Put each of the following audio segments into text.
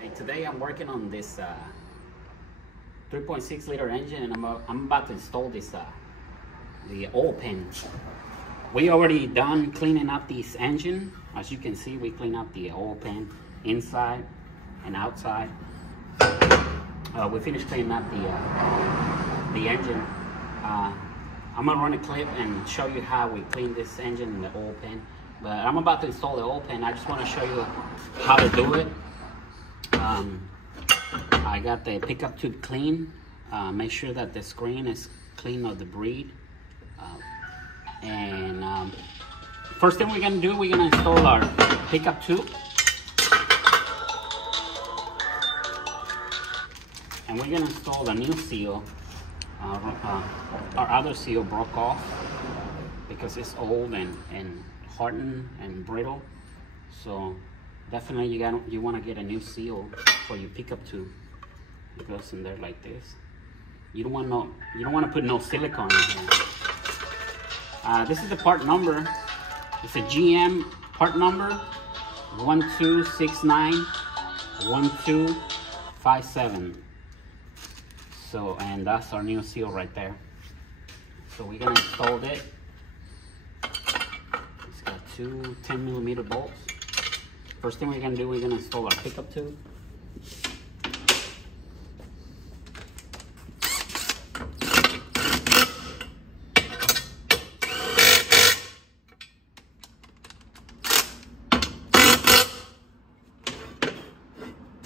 Hey, today I'm working on this 3.6 liter engine, and I'm about to install this the oil pan. We already done cleaning up this engine. As you can see, we clean up the oil pan inside and outside. We finished cleaning up the engine. I'm gonna run a clip and show you how we clean this engine and the oil pan. But I'm about to install the oil pan. I just want to show you how to do it. I got the pickup tube clean. Make sure that the screen is clean of debris. First thing we're gonna do, we're gonna install our pickup tube. And we're gonna install the new seal. Our other seal broke off because it's old and hardened and brittle. So definitely you want to get a new seal for your pickup tube. It goes in there like this. You don't want to put no silicone in here. This is the part number. It's a GM part number 12691257. So, and that's our new seal right there. So we're gonna install it. It's got two 10mm bolts. First thing we're gonna do, we're gonna install our pickup tube.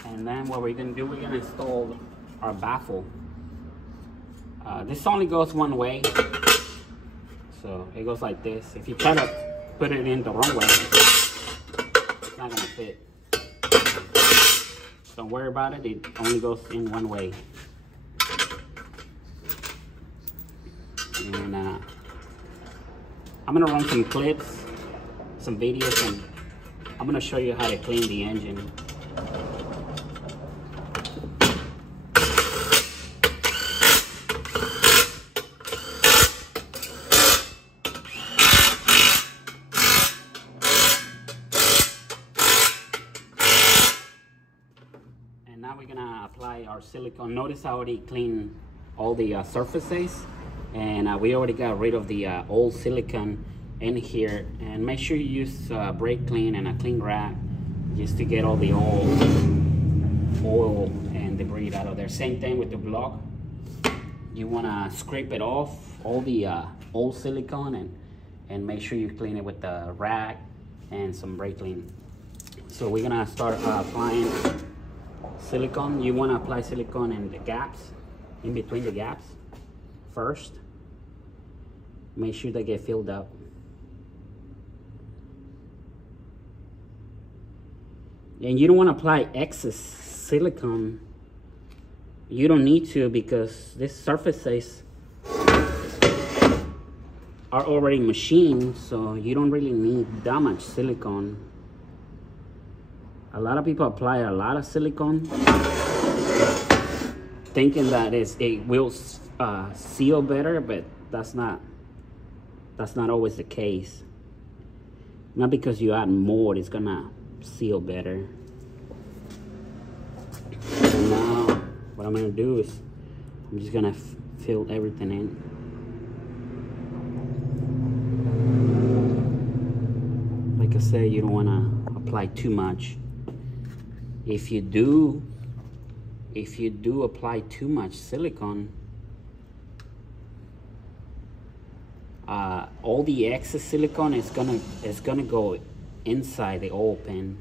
And then what we're gonna do, we're gonna install our baffle. This only goes one way, so it goes like this. If you try to put it in the wrong way, it's not gonna fit. Don't worry about it, it only goes in one way. And I'm gonna run some clips, some videos, and I'm gonna show you how to clean the engine. Now we're gonna apply our silicone. Notice I already cleaned all the surfaces, and we already got rid of the old silicone in here. And make sure you use brake clean and a clean rag just to get all the oil and debris out of there. Same thing with the block. You wanna scrape it off, all the old silicone, and make sure you clean it with the rag and some brake clean. So we're gonna start applying silicone. You want to apply silicone in the gaps, in between the gaps first. Make sure they get filled up. And you don't want to apply excess silicone. You don't need to, because these surfaces are already machined, so you don't really need that much silicone. A lot of people apply a lot of silicone, thinking that it will seal better, but that's not always the case. Not because you add more, it's gonna seal better. And now, what I'm gonna do is, I'm just gonna fill everything in. Like I said, you don't wanna apply too much. If you do apply too much silicone, all the excess silicone is gonna go inside the oil pan,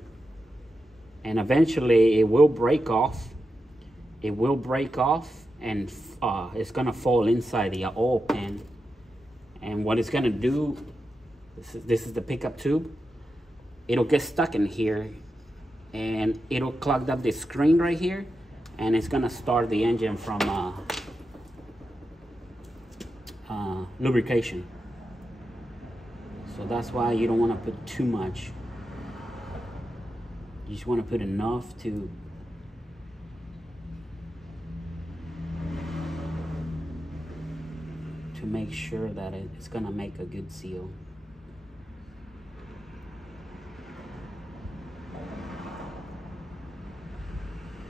and eventually it will break off. It will break off, and it's gonna fall inside the oil pan. And what it's gonna do, this is the pickup tube. It'll get stuck in here, and it'll clog up the screen right here, and it's gonna start the engine from lubrication. So that's why you don't want to put too much. You just want to put enough to make sure that it's gonna make a good seal.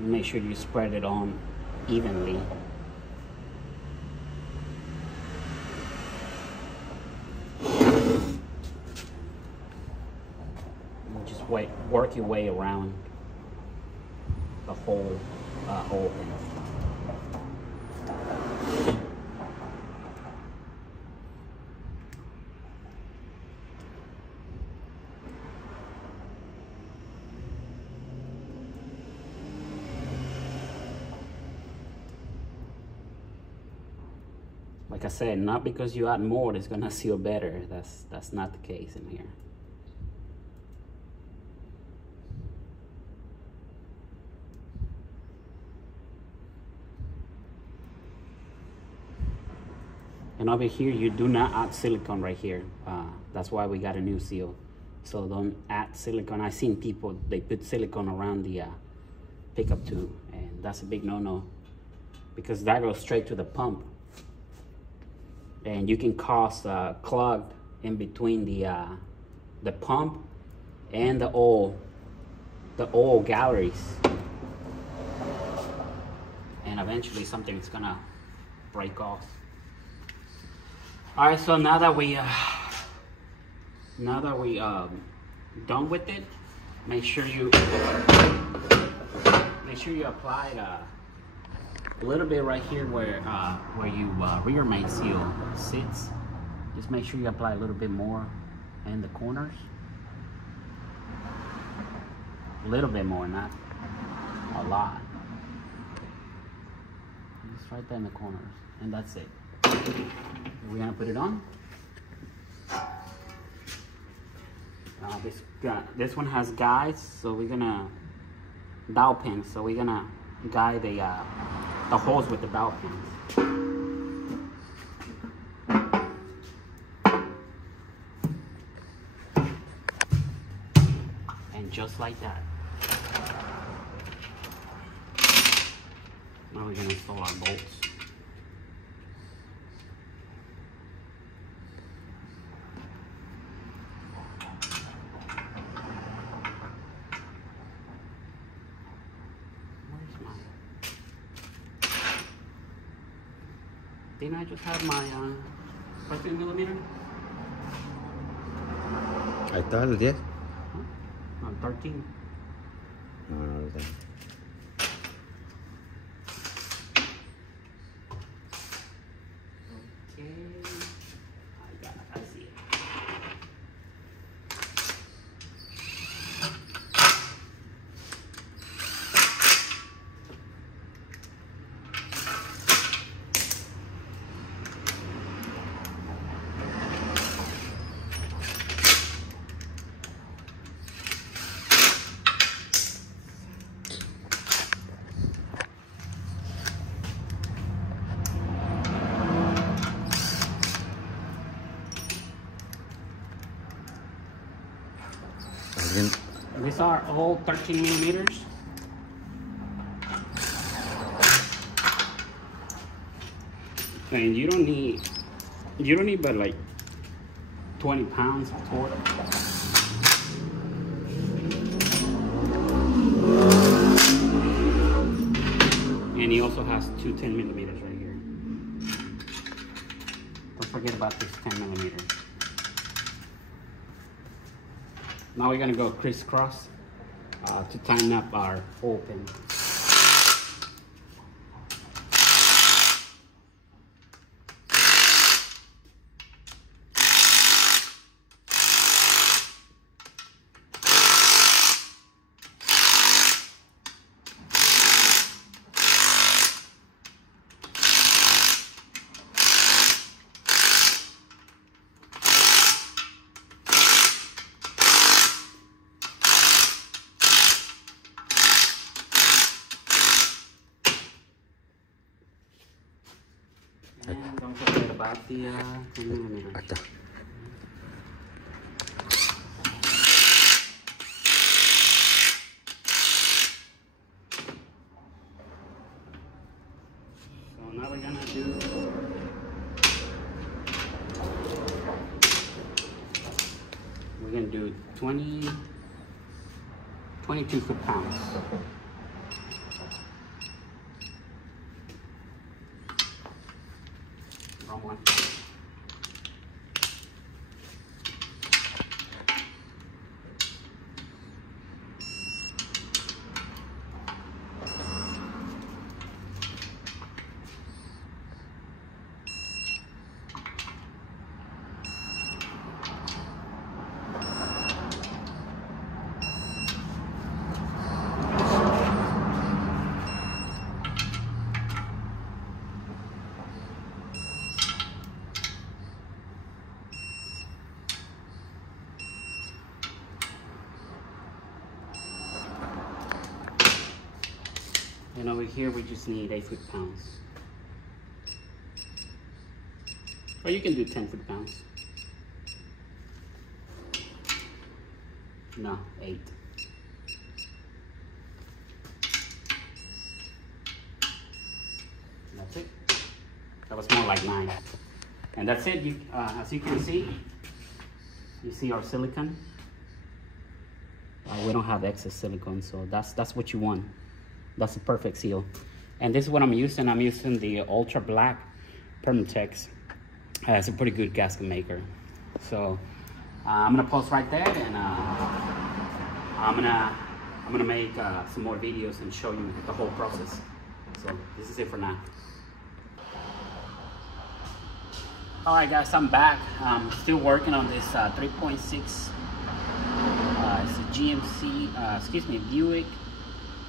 Make sure you spread it on evenly. And just work your way around the whole open. Like I said, not because you add more it's gonna seal better. That's not the case in here. And over here, you do not add silicone right here. That's why we got a new seal. So don't add silicone. I've seen people, they put silicone around the pickup tube, and that's a big no-no because that goes straight to the pump. And you can cause a clog in between the pump and the oil galleries. And eventually something's gonna break off. All right, so now that we done with it, make sure you apply a little bit right here where you rear main seal sits. Just make sure you apply a little bit more in the corners. A little bit more, not a lot. Just right there in the corners, and that's it. We're gonna put it on. This one has guides, so we're gonna dowel pins. So we're gonna guide the holes with the dowel pins. And just like that. Now we're gonna install our bolts. Didn't I just have my 13mm? Ahí está, el 10. No, 13. No, está. Okay. I see it. These are all 13mm. And you don't need but like 20 pounds of torque. And he also has two 10mm right here. Don't forget about this 10mm. Now we're gonna go crisscross to tighten up our hole pin. And don't forget about the 10mm. Acá. So now we're gonna do we're gonna do 22 foot-pounds. wrong one. And over here, we just need 8 foot-pounds. Or you can do 10 foot-pounds. No, 8. That's it. That was more like 9. And that's it. You, as you can see, you see our silicone. We don't have excess silicone, so that's what you want. That's the perfect seal. And this is what I'm using. I'm using the Ultra Black Permatex. It's a pretty good gasket maker. So I'm gonna pause right there, and I'm gonna make some more videos and show you the whole process. So this is it for now. All right, guys, I'm back. I'm still working on this 3.6. It's a GMC, Buick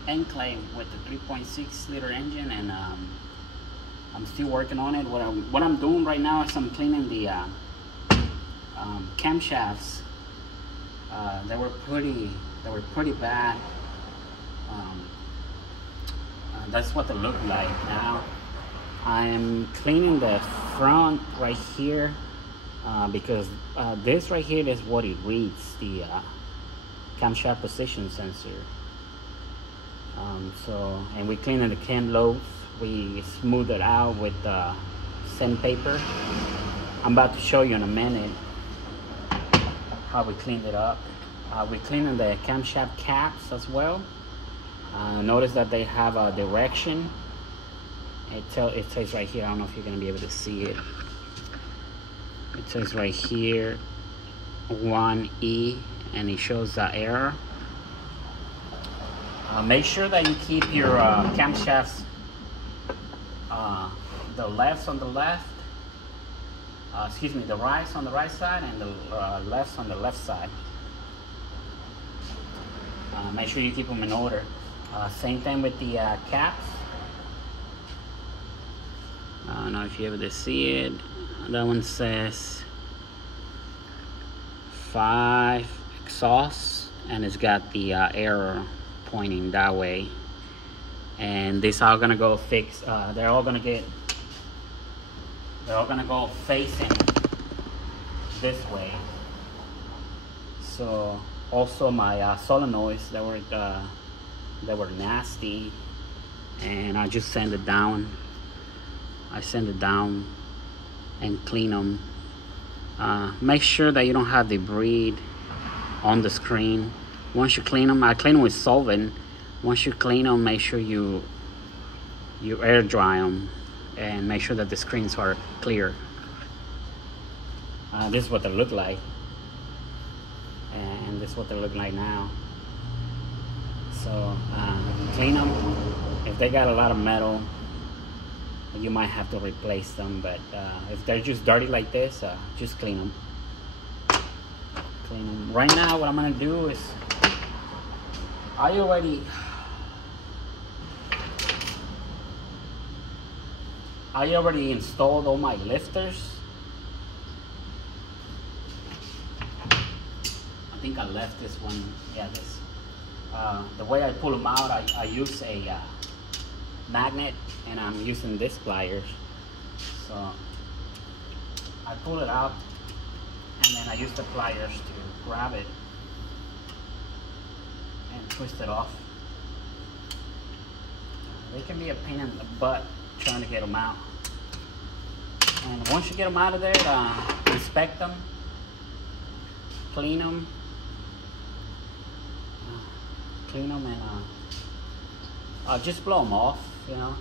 Enclave with the 3.6 liter engine, and I'm still working on it. What I'm doing right now is I'm cleaning the camshafts. They were pretty bad. That's what they look like now. I'm cleaning the front right here because this right here is what it reads, the camshaft position sensor. And we clean the cam lobes. We smooth it out with sandpaper. I'm about to show you in a minute how we cleaned it up. We cleaned the camshaft caps as well. Notice that they have a direction. It says right here, I don't know if you're gonna be able to see it. It says right here 1E, and it shows the error. Make sure that you keep your camshafts, the lefts on the left, the rights on the right side, and the lefts on the left side. Make sure you keep them in order. Same thing with the caps. I don't know if you're able to see it. That one says 5 exhaust, and it's got the error pointing that way. And these are gonna go fix. They're all gonna go facing this way. So also my solenoids, they were nasty, and I just send it down. I send it down and clean them. Make sure that you don't have debris on the screen. Once you clean them, I clean them with solvent. Once you clean them, make sure you air dry them and make sure that the screens are clear. This is what they look like, and this is what they look like now. So clean them. If they got a lot of metal, you might have to replace them, but if they're just dirty like this, just clean them. Clean them. Right now, what I'm gonna do is I already installed all my lifters. I think I left this one. Yeah, this. The way I pull them out, I use a magnet, and I'm using this pliers. So I pull it out, and then I use the pliers to grab it and twist it off. They can be a pain in the butt trying to get them out. And once you get them out of there, inspect them, clean them, and just blow them off, you know.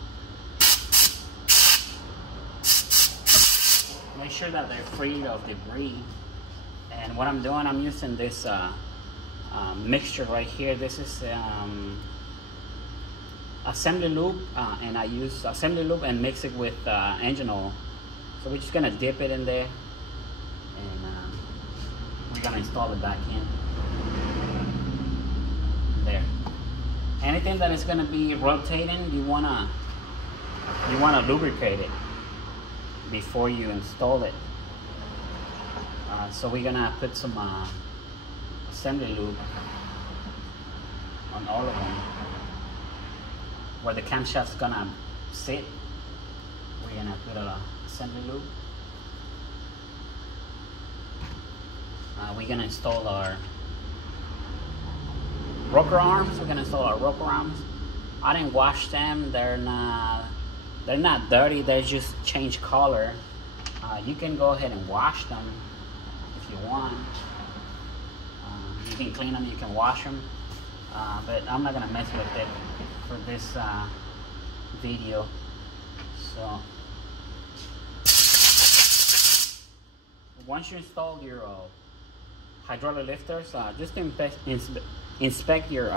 make sure that they're free of debris. And what I'm doing, I'm using this mixture right here. This is assembly lube, and I use assembly lube and mix it with engine oil. So we're just gonna dip it in there, and we're gonna install it back in there. Anything that is gonna be rotating, you wanna lubricate it before you install it. So we're gonna put some assembly lube on all of them. Where the camshaft's gonna sit, we're gonna put a assembly lube. We're gonna install our rocker arms. I didn't wash them. They're not dirty. They just change color. You can go ahead and wash them if you want. You can clean them. You can wash them. But I'm not gonna mess with it for this video. So once you install your hydraulic lifters, just inspect your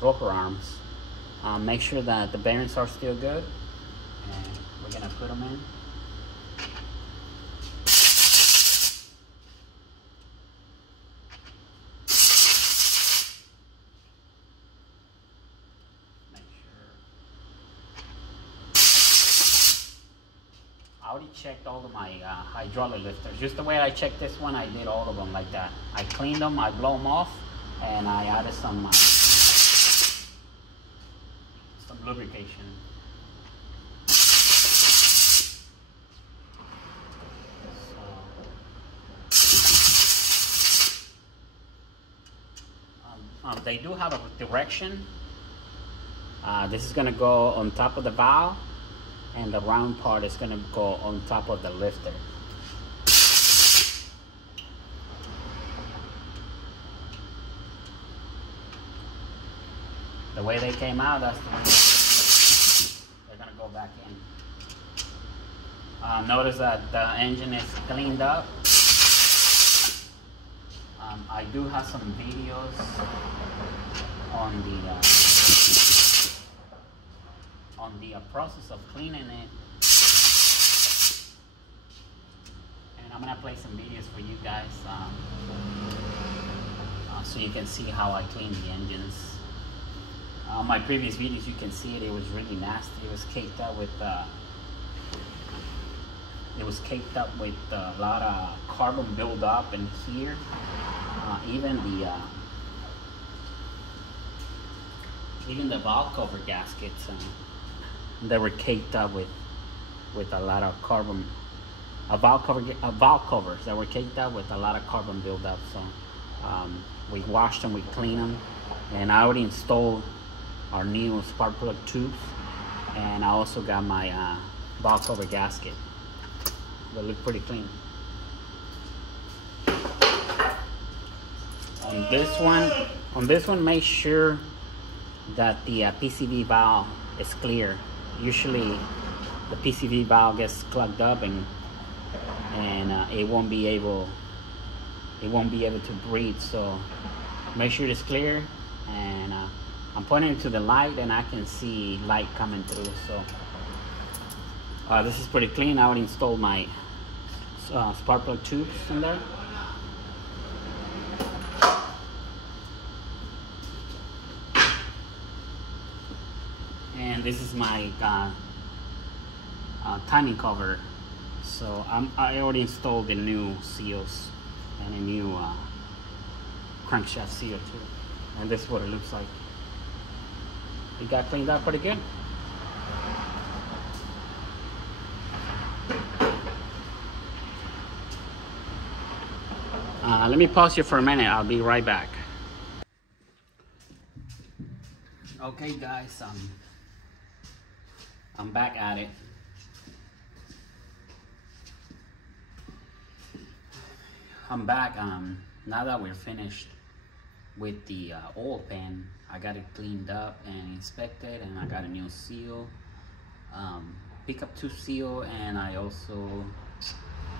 rocker arms. Make sure that the bearings are still good, and we're gonna put them in. I already checked all of my hydraulic lifters. Just the way I checked this one, I did all of them like that. I cleaned them, I blow them off, and I added some lubrication. They do have a direction. This is gonna go on top of the valve, and the round part is gonna go on top of the lifter. The way they came out, that's the way they're gonna go back in. Notice that the engine is cleaned up. I do have some videos on the process of cleaning it, and I'm gonna play some videos for you guys so you can see how I clean the engines. My previous videos, you can see it was really nasty. It was caked up with a lot of carbon buildup in here. Even the valve cover gaskets, they were caked up with a lot of carbon. Valve covers that were caked up with a lot of carbon buildup. So we washed them, we cleaned them, and I already installed our new spark plug tubes, and I also got my valve cover gasket. They look pretty clean. On this one, make sure that the PCV valve is clear. Usually the PCV valve gets clogged up, and it won't be able to breathe. So make sure it's clear, and I'm pointing it to the light, and I can see light coming through. So this is pretty clean. I already installed my spark plug tubes in there. And this is my timing cover. So I already installed the new seals and a new crankshaft seal too. And this is what it looks like. It got cleaned up pretty good. Let me pause you for a minute. I'll be right back. Okay guys, I'm back at it. I'm back. Now that we're finished with the oil pan, I got it cleaned up and inspected, and I got a new seal, pickup tube seal, and I also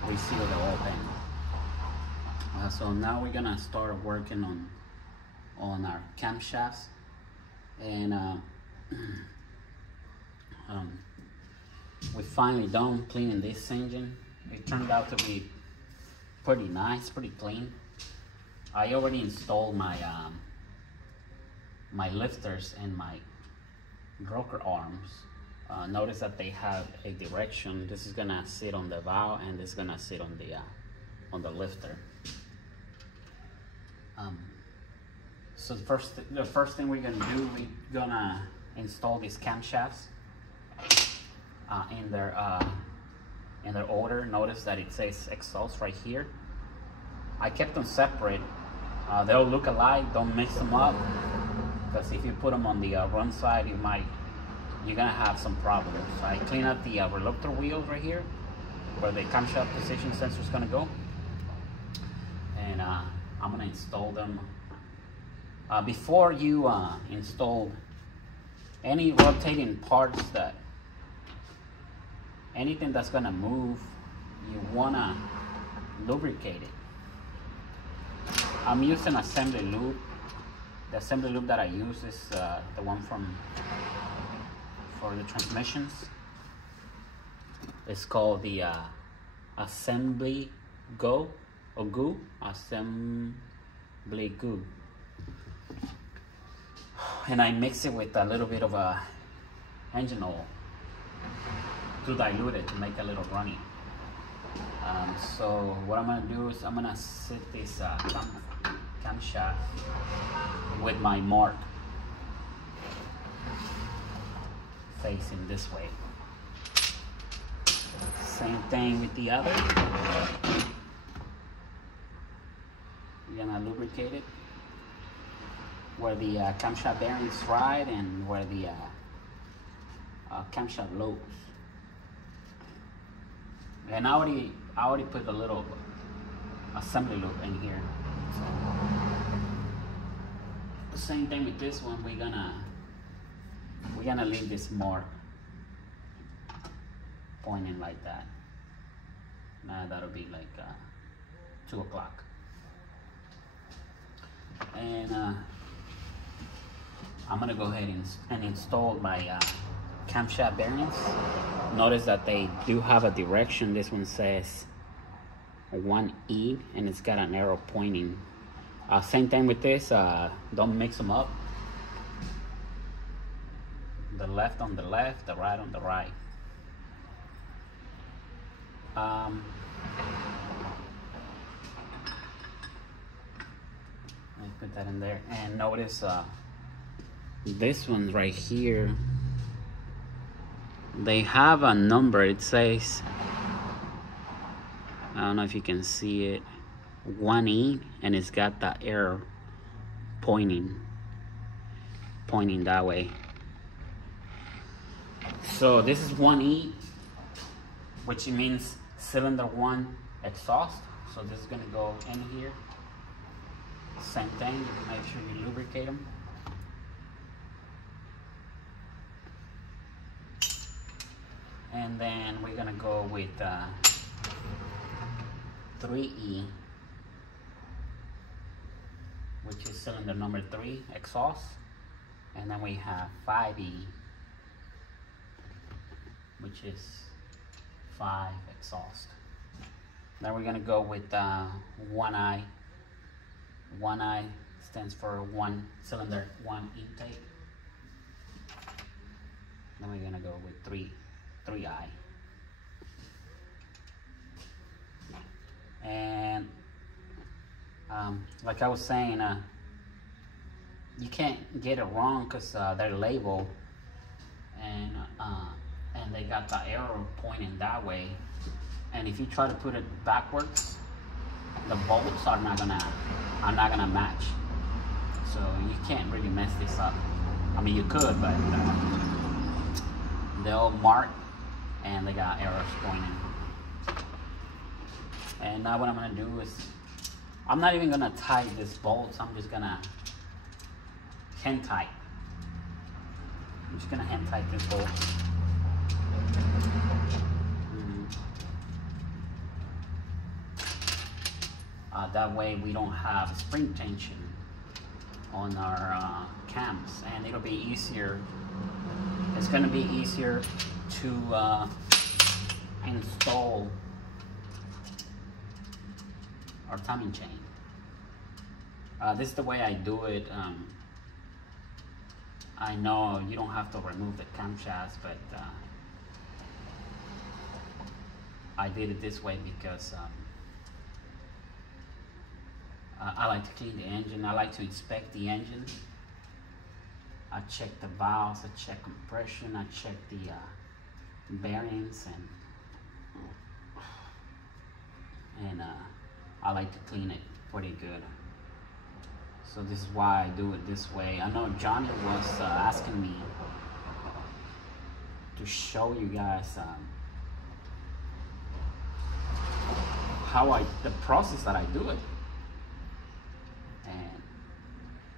reseal the oil pan. So now we're gonna start working on our camshafts, and we finally done cleaning this engine. It turned out to be pretty nice, pretty clean. I already installed my my lifters and my rocker arms. Notice that they have a direction. This is gonna sit on the valve, and this is gonna sit on the lifter. So the first thing we're gonna do, we're gonna install these camshafts in their order. Notice that it says exhaust right here. I kept them separate. They'll look alike. Don't mix them up, because if you put them on the run side, you're gonna have some problems. I clean up the reluctor wheels right here, where the camshaft position sensor is gonna go, and I'm gonna install them. Before you install any rotating parts, anything that's gonna move, you wanna lubricate it. I'm using assembly lube. The assembly lube that I use is the one for the transmissions. It's called the Assembly Go or Goo. Assembly Goo. And I mix it with a little bit of engine oil to dilute it to make it a little runny. So what I'm gonna do is I'm gonna sit this camshaft with my mark facing this way. Same thing with the other. You're gonna lubricate it where the camshaft bearings ride and where the camshaft lobes. And I already put a little assembly loop in here. So, same thing with this one. We're gonna leave this mark pointing like that. Now that'll be like 2 o'clock. And I'm gonna go ahead and install my camshaft bearings. Notice that they do have a direction. This one says 1E, and it's got an arrow pointing. Same thing with this. Don't mix them up. The left on the left, the right on the right. Let me put that in there. And notice this one right here, they have a number. It says, I don't know if you can see it, 1E, and it's got the arrow pointing that way. So this is 1E, which means cylinder 1 exhaust. So this is gonna go in here. Same thing, you can make sure you lubricate them. And then we're gonna go with 3E, which is cylinder number 3 exhaust. And then we have 5E, which is 5 exhaust. Then we're gonna go with 1I. 1I stands for 1 cylinder 1 intake. Then we're gonna go with 3I. And like I was saying, you can't get it wrong because they're labeled, and they got the arrow pointing that way. And if you try to put it backwards, the bolts are not gonna match. So you can't really mess this up. I mean, you could, but they're all marked and they got arrows pointing. And now what I'm gonna do is, I'm not even gonna tighten this bolts. I'm just gonna hand tight. I'm just gonna hand tight this bolt. That way we don't have spring tension on our cams, and it'll be easier. It's going to be easier to install our timing chain. This is the way I do it. I know you don't have to remove the camshafts, but I did it this way because I like to clean the engine. I like to inspect the engine. I check the valves, I check compression, I check the bearings, and I like to clean it pretty good. So this is why I do it this way. I know Johnny was asking me to show you guys the process that I do it. And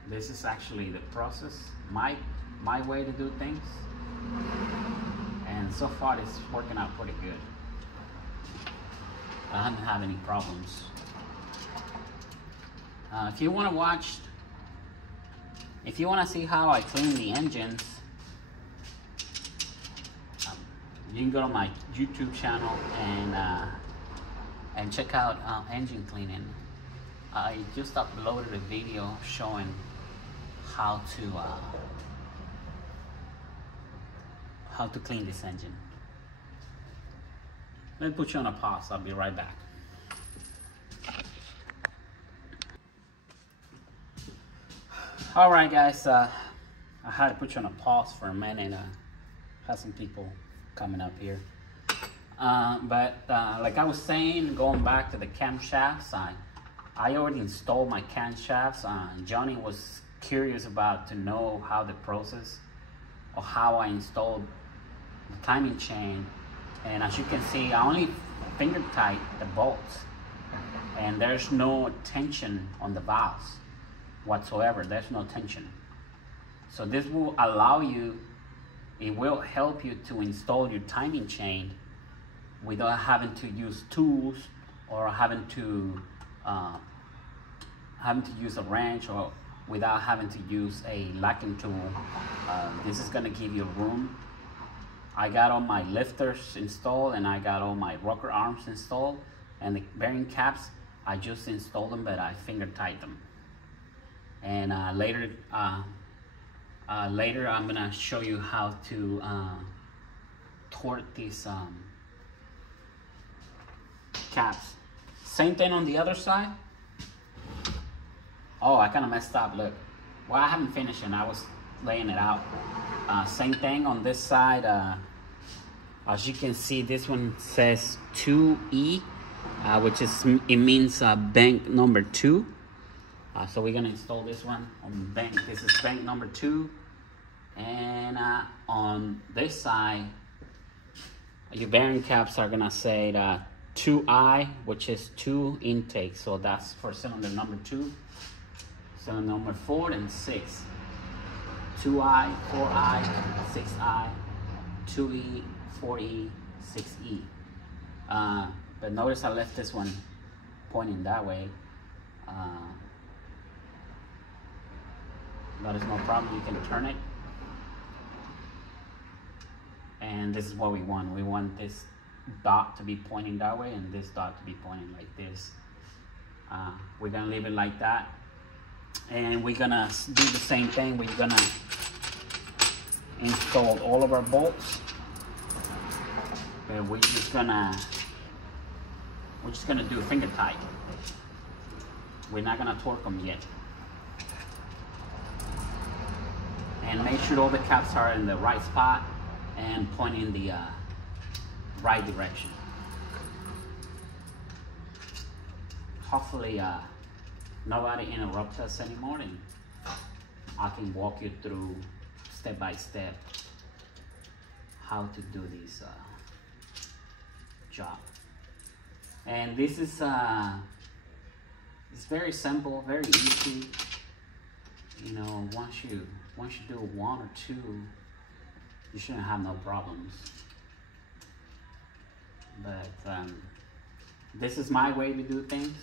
this is actually the process, my way to do things. And so far it's working out pretty good. I haven't had any problems. If you want to see how I clean the engines, you can go to my YouTube channel and check out engine cleaning. I just uploaded a video showing how to clean this engine. Let me put you on a pause. I'll be right back. All right, guys. I had to put you on a pause for a minute. Had some people coming up here. But like I was saying, going back to the camshafts, I already installed my camshafts. Johnny was curious about to know how the process or how I installed the timing chain. And as you can see, I only finger tight the bolts, and there's no tension on the valves whatsoever. There's no tension. So this will allow you, it will help you to install your timing chain without having to use tools or having to use a wrench, or without having to use a locking tool. This is gonna give you room. I got all my lifters installed, and I got all my rocker arms installed, and the bearing caps, I just installed them, but I finger tight them. And later I'm gonna show you how to torque these caps. Same thing on the other side. Oh, I kind of messed up, look. Well, I haven't finished and I was laying it out. Same thing on this side. As you can see, this one says 2E, which is, it means bank number 2. So we're gonna install this one on bank. This is bank number 2. And on this side, your bearing caps are gonna say 2I, which is 2 intake. So that's for cylinder number 2. Cylinder number 4 and 6. 2I, 4I, 6I, 2E, 4E, 6E. But notice I left this one pointing that way. But it's no problem, you can turn it. And this is what we want. We want this dot to be pointing that way and this dot to be pointing like this. We're gonna leave it like that. And we're gonna do the same thing. We're gonna install all of our bolts. And we're just gonna do finger tight. We're not gonna torque them yet. And make sure all the caps are in the right spot and pointing in the right direction. Hopefully nobody interrupts us anymore, and I can walk you through step by step how to do this job. And this is it's very simple, very easy. You know, once you do 1 or 2, you shouldn't have no problems. But this is my way to do things.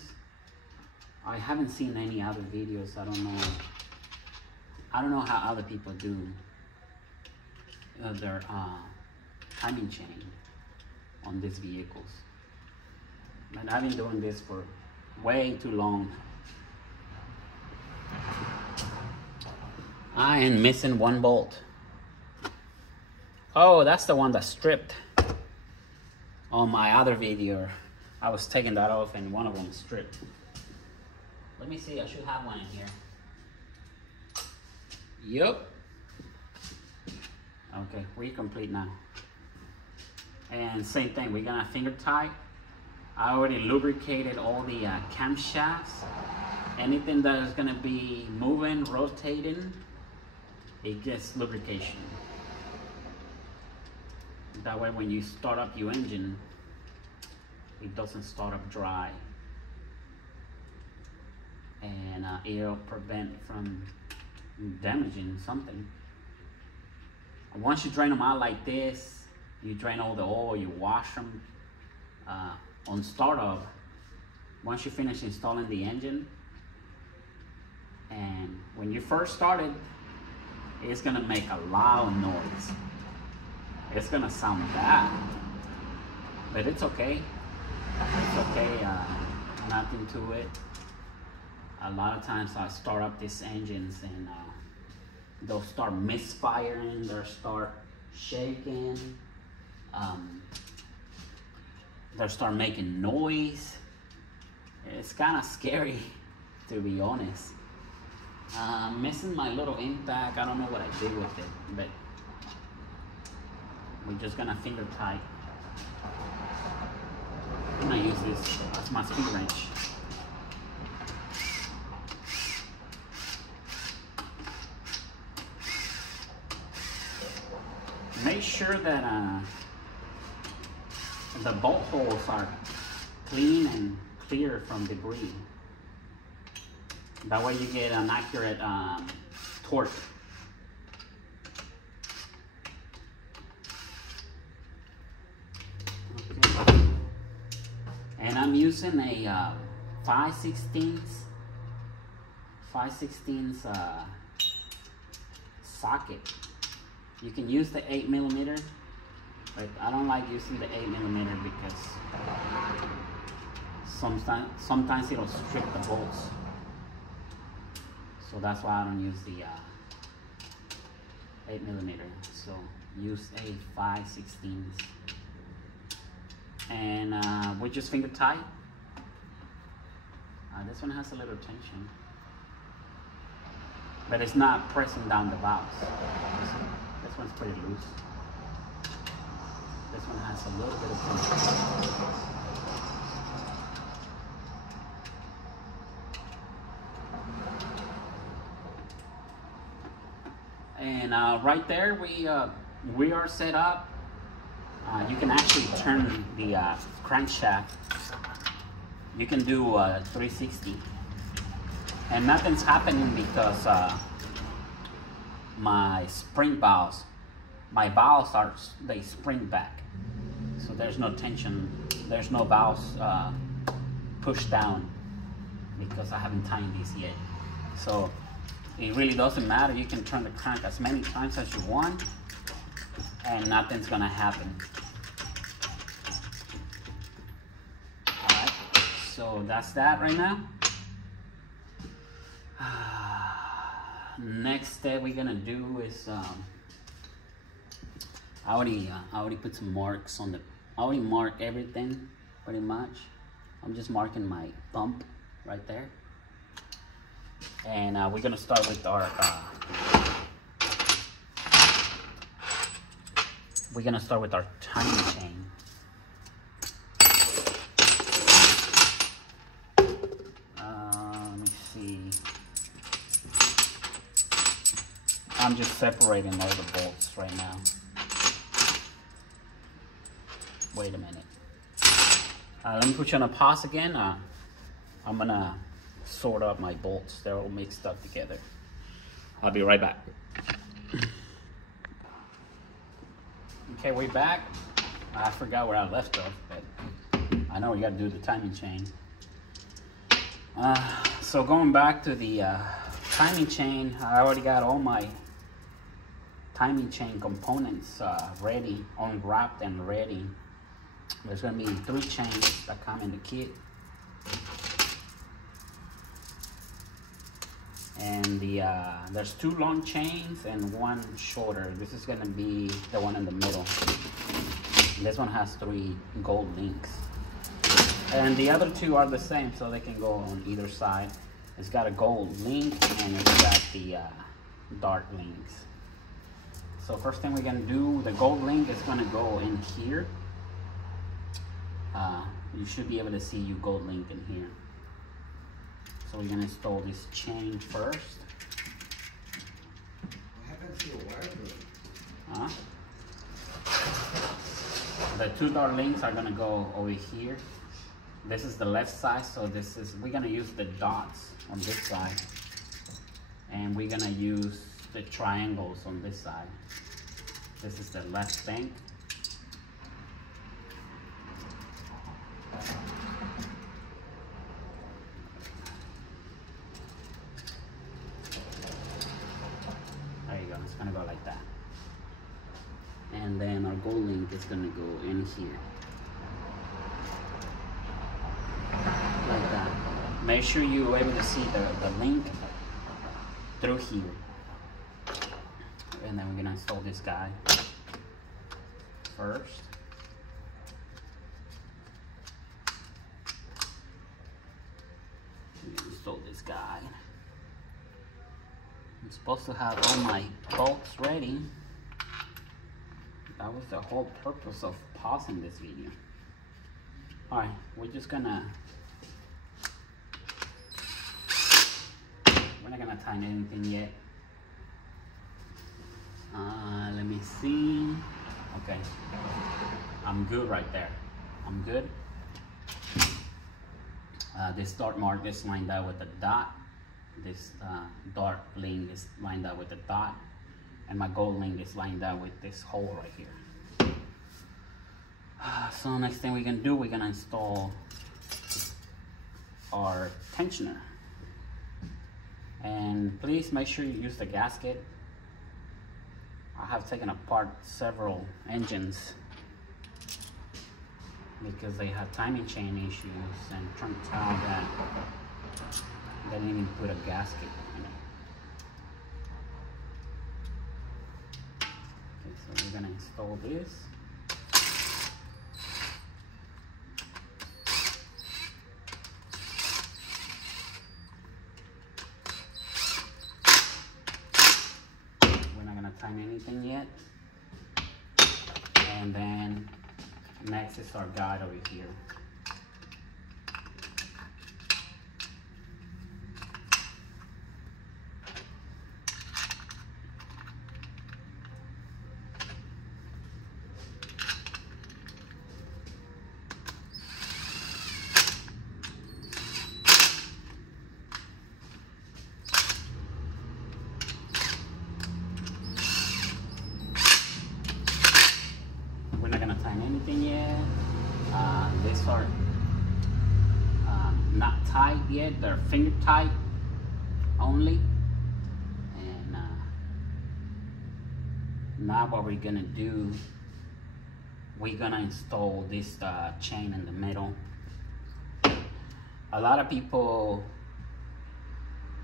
I haven't seen any other videos. I don't know how other people do their timing chain on these vehicles. But I've been doing this for way too long. I am missing one bolt. Oh, that's the one that stripped on my other video. I was taking that off and one of them stripped. Let me see, I should have one in here. Yup. Okay, we're complete now. And same thing, we're gonna finger tight. I already lubricated all the camshafts. Anything that is gonna be moving, rotating, it gets lubrication. That way when you start up your engine, it doesn't start up dry. And it'll prevent from damaging something. And once you drain them out like this, you drain all the oil, you wash them on startup. Once you finish installing the engine, and when you first started, it's gonna make a loud noise. It's gonna sound bad, but it's okay. It's okay, nothing to it. A lot of times I start up these engines and they'll start misfiring, they'll start shaking, they'll start making noise. It's kind of scary, to be honest. Missing my little impact, I don't know what I did with it, but we're just gonna finger tight. I'm gonna use this as my speed wrench. Make sure that the bolt holes are clean and clear from debris. That way you get an accurate torque. Okay. And I'm using a 5/16 socket. You can use the 8mm, but I don't like using the 8mm because sometimes it'll strip the bolts. So that's why I don't use the 8mm. So use a 5/16. And we just finger tight. This one has a little tension, but it's not pressing down the valves. This one's pretty loose. This one has a little bit of tension. And right there, we are set up. You can actually turn the crankshaft. You can do 360, and nothing's happening because my valves they spring back, so there's no tension. There's no valves pushed down because I haven't timed these yet. So it really doesn't matter. You can turn the crank as many times as you want, and nothing's gonna happen. So that's that right now. Next step we're gonna do is I already put some marks on I already marked everything pretty much. I'm just marking my pump right there, and we're gonna start with our timing chain. I'm just separating all the bolts right now. Wait a minute. Let me put you on a pause again. I'm gonna sort out my bolts. They're all mixed up together. I'll be right back. Okay, we're back. I forgot where I left off, but I know we gotta do the timing chain. So going back to the timing chain, I already got all my timing chain components ready, unwrapped and ready. There's gonna be 3 chains that come in the kit. And there's 2 long chains and 1 shorter. This is gonna be the one in the middle. This one has 3 gold links. And the other 2 are the same, so they can go on either side. It's got a gold link and it's got the dark links. So first thing we're gonna do, the gold link is gonna go in here. You should be able to see your gold link in here. So we're gonna install this chain first. What happened to your wire? The 2 dark links are gonna go over here. This is the left side, so we're gonna use the dots on this side. And we're gonna use the triangles on this side. This is the left bank. There you go, it's gonna go like that. And then our gold link is gonna go in here. Like that. Make sure you're able to see the link through here. And then we're gonna install this guy first. Install this guy. I'm supposed to have all my bolts ready. That was the whole purpose of pausing this video. Alright, we're just gonna, we're not gonna tighten anything yet. Let me see. Okay, I'm good right there. I'm good. This dark mark is lined up with a dot. This dark link is lined up with a dot. And my gold link is lined up with this hole right here. So next thing we're gonna do, we're gonna install our tensioner. And please make sure you use the gasket. I have taken apart several engines because they had timing chain issues, and turned out that they didn't even put a gasket in it. Okay, so we're gonna install this. We're not gonna tighten anything yet. And then next is our guide over here. We're not gonna tighten anything yet. These are not tight yet. They're finger tight only. And now what we're gonna do, we're gonna install this chain in the middle. A lot of people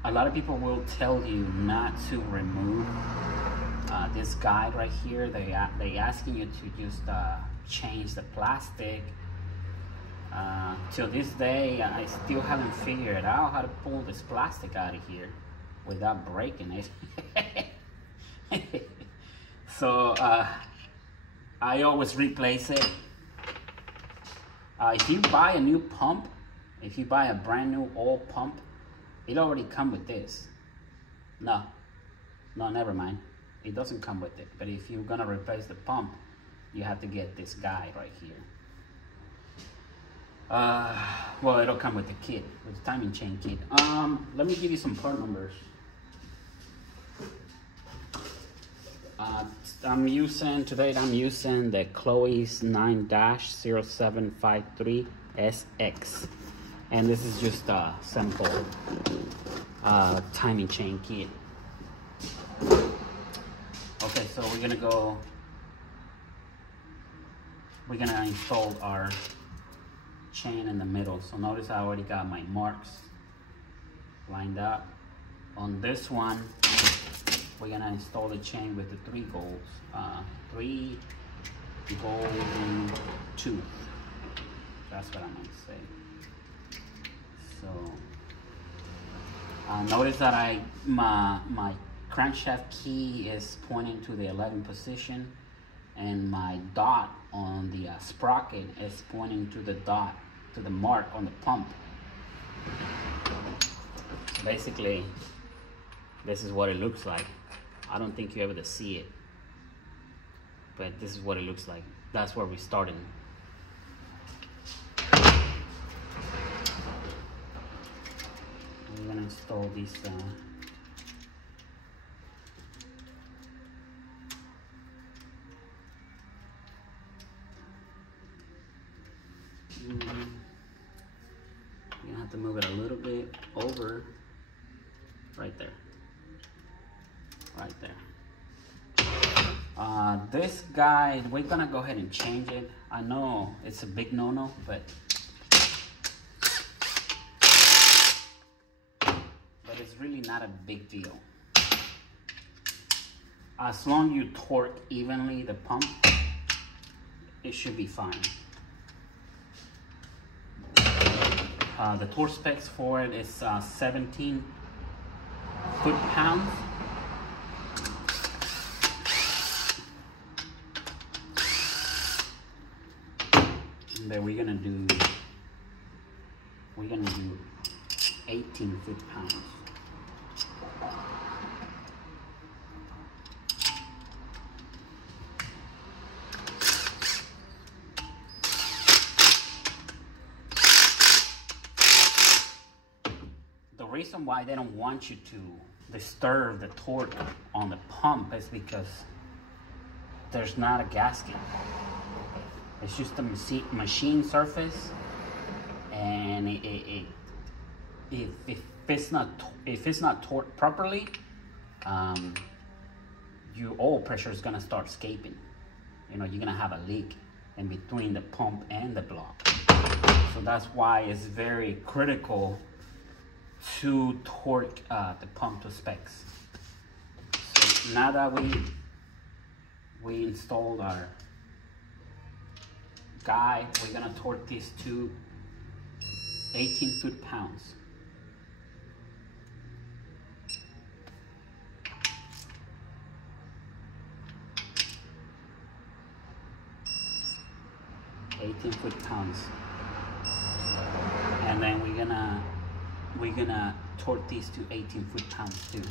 will tell you not to remove this guide right here. They asking you to just change the plastic. Till this day, I still haven't figured out how to pull this plastic out of here without breaking it. So I always replace it. If you buy a new pump, if you buy a brand new oil pump, it already comes with this. No, never mind. It doesn't come with it. But if you're gonna replace the pump, you have to get this guide right here. Well, it'll come with the kit, with the timing chain kit. Let me give you some part numbers. I'm using the Chloe's 9-0753SX. And this is just a simple timing chain kit. Okay, so we're gonna install our chain in the middle. So notice I already got my marks lined up. On this one, we're gonna install the chain with the 3 golden tooth. That's what I'm gonna say. So notice that my crankshaft key is pointing to the 11 position, and my dot on the sprocket is pointing to the mark on the pump. Basically, this is what it looks like. I don't think you're able to see it, but this is what it looks like. That's where we're starting. We're gonna install these you're gonna have to move it a little bit over, right there. This guy, we're gonna go ahead and change it. I know it's a big no-no, but it's really not a big deal. As long as you torque evenly the pump, it should be fine. The torque specs for it is 17 foot-pounds. And then we're gonna do 18 foot-pounds. The reason why they don't want you to disturb the torque on the pump is because there's not a gasket. It's just a machine surface, and if it's not torqued properly, your oil pressure is gonna start escaping. You know, you're gonna have a leak in between the pump and the block. So that's why it's very critical to torque the pump to specs. So now that we installed our guide, we're gonna torque these to 18 foot-pounds. And then we're gonna torque these to 18 foot-pounds too.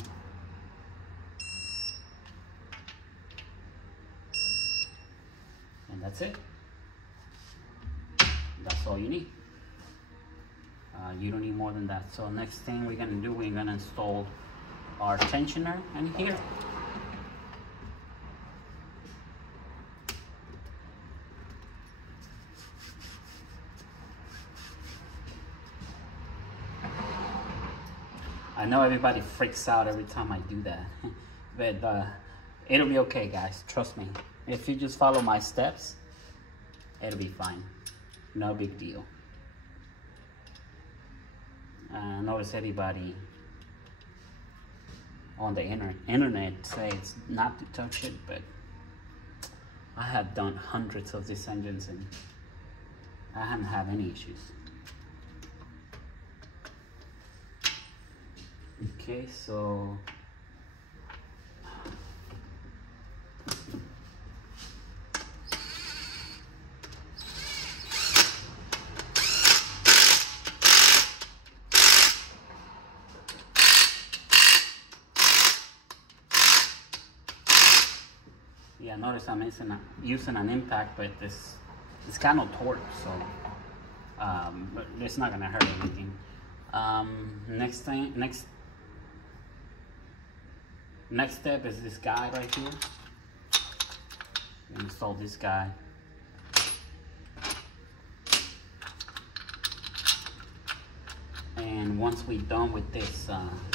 And that's it. That's all you need. You don't need more than that. So next thing we're gonna do, we're gonna install our tensioner in here. I know everybody freaks out every time I do that, but it'll be okay, guys. Trust me. If you just follow my steps, it'll be fine. No big deal. I notice everybody on the internet say it's not to touch it, but I have done hundreds of these engines and I haven't had any issues. Okay, so yeah, notice I'm using an impact, but it's got no torque, so but it's not gonna hurt anything. Next step is this guy right here. Install this guy. And once we're done with this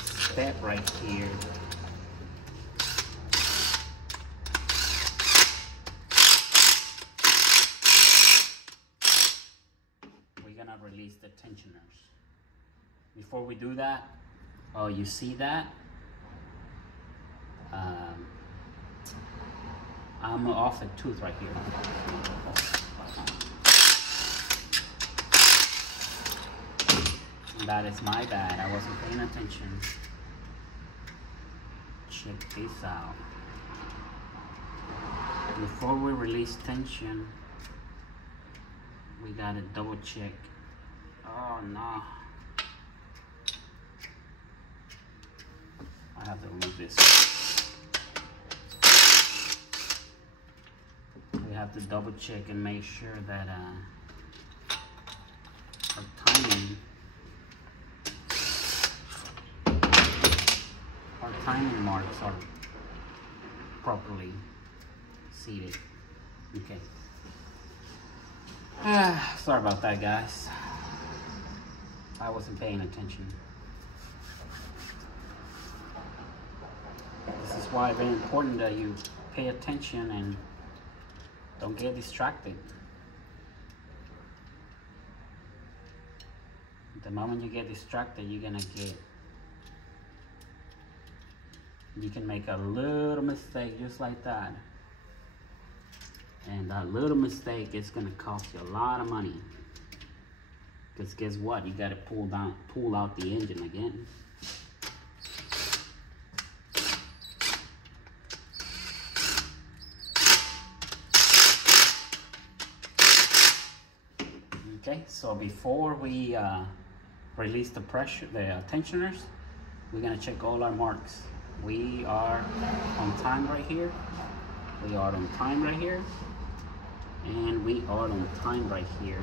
step right here, we're gonna release the tensioners. Before we do that, oh, you see that? I'm off a tooth right here. That is my bad. I wasn't paying attention. Check this out. Before we release tension, we gotta double check. Oh no. I have to remove this. We have to double check and make sure that our timing marks are properly seated. Okay. Sorry about that, guys. I wasn't paying attention. This is why it's very important that you pay attention and don't get distracted. The moment you get distracted, you can make a little mistake just like that. And that little mistake is gonna cost you a lot of money. Because guess what? You gotta pull out the engine again. Okay, so before we release the pressure, the tensioners, we're gonna check all our marks. We are on time right here. We are on time right here. And we are on time right here.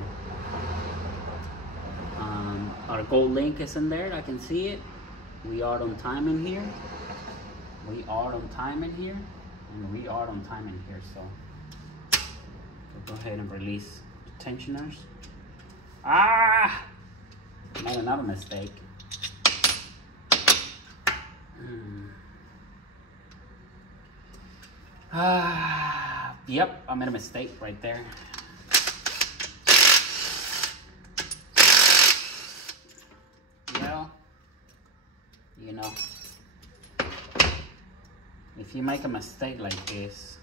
Our gold link is in there, I can see it. We are on time in here. We are on time in here. And we are on time in here, so we'll go ahead and release the tensioners. Ah! Made another mistake. Yep, I made a mistake right there. Well, you know, if you make a mistake like this,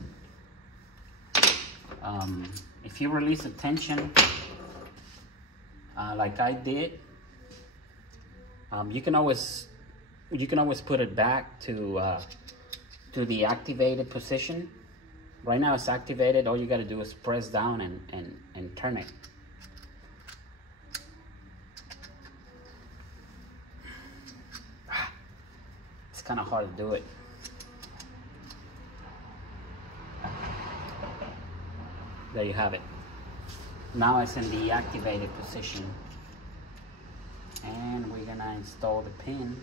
if you release a tension like I did, you can always put it back to the activated position. Right now it's activated. All you got to do is press down and turn it. It's kind of hard to do it. There you have it. Now it's in the activated position. And we're gonna install the pin.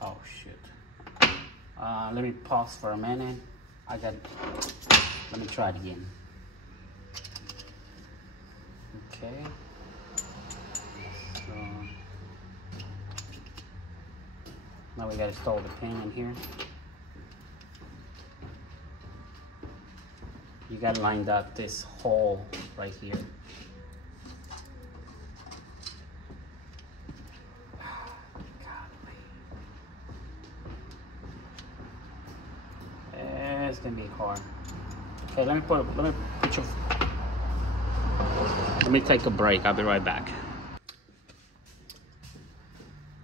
Oh shit. Let me pause for a minute. Let me try it again. Okay. So now we gotta install the pin in here. You gotta line up this hole right here. It's gonna be hard. Okay, let me take a break. I'll be right back.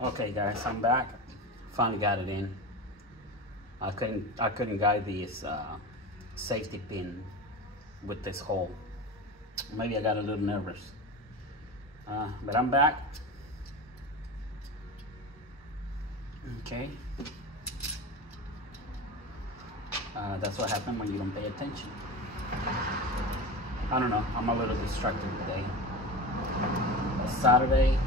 Okay guys, I'm back. Finally got it in. I couldn't guide this safety pin with this hole. Maybe I got a little nervous. But I'm back. Okay. That's what happened when you don't pay attention. I don't know, I'm a little distracted today. It's Saturday.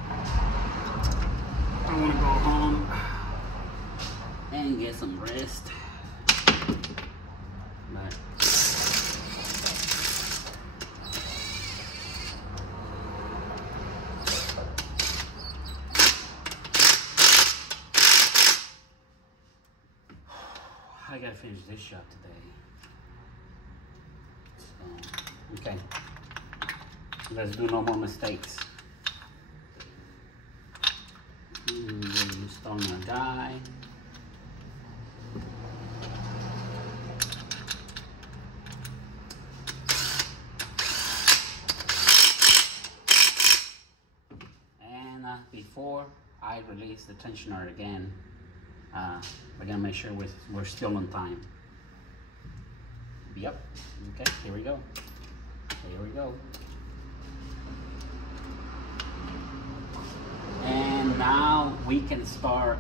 I want to go home and get some rest. But I gotta finish this shot today. So, okay. Let's do no more mistakes. We're installing our guy. And before I release the tensioner again, we're gonna make sure we're still on time. Yep. Okay, here we go. Here we go. And now we can start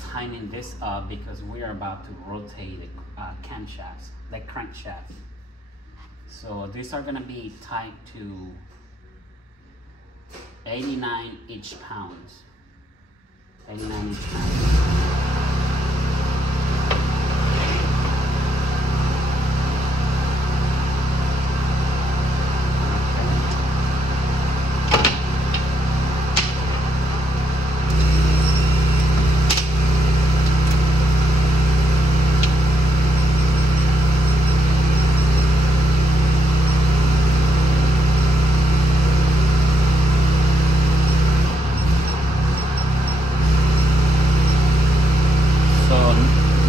tightening this up because we are about to rotate the camshafts, the crankshaft. So these are gonna be tied to 89 inch-pounds. 89 inch-pounds.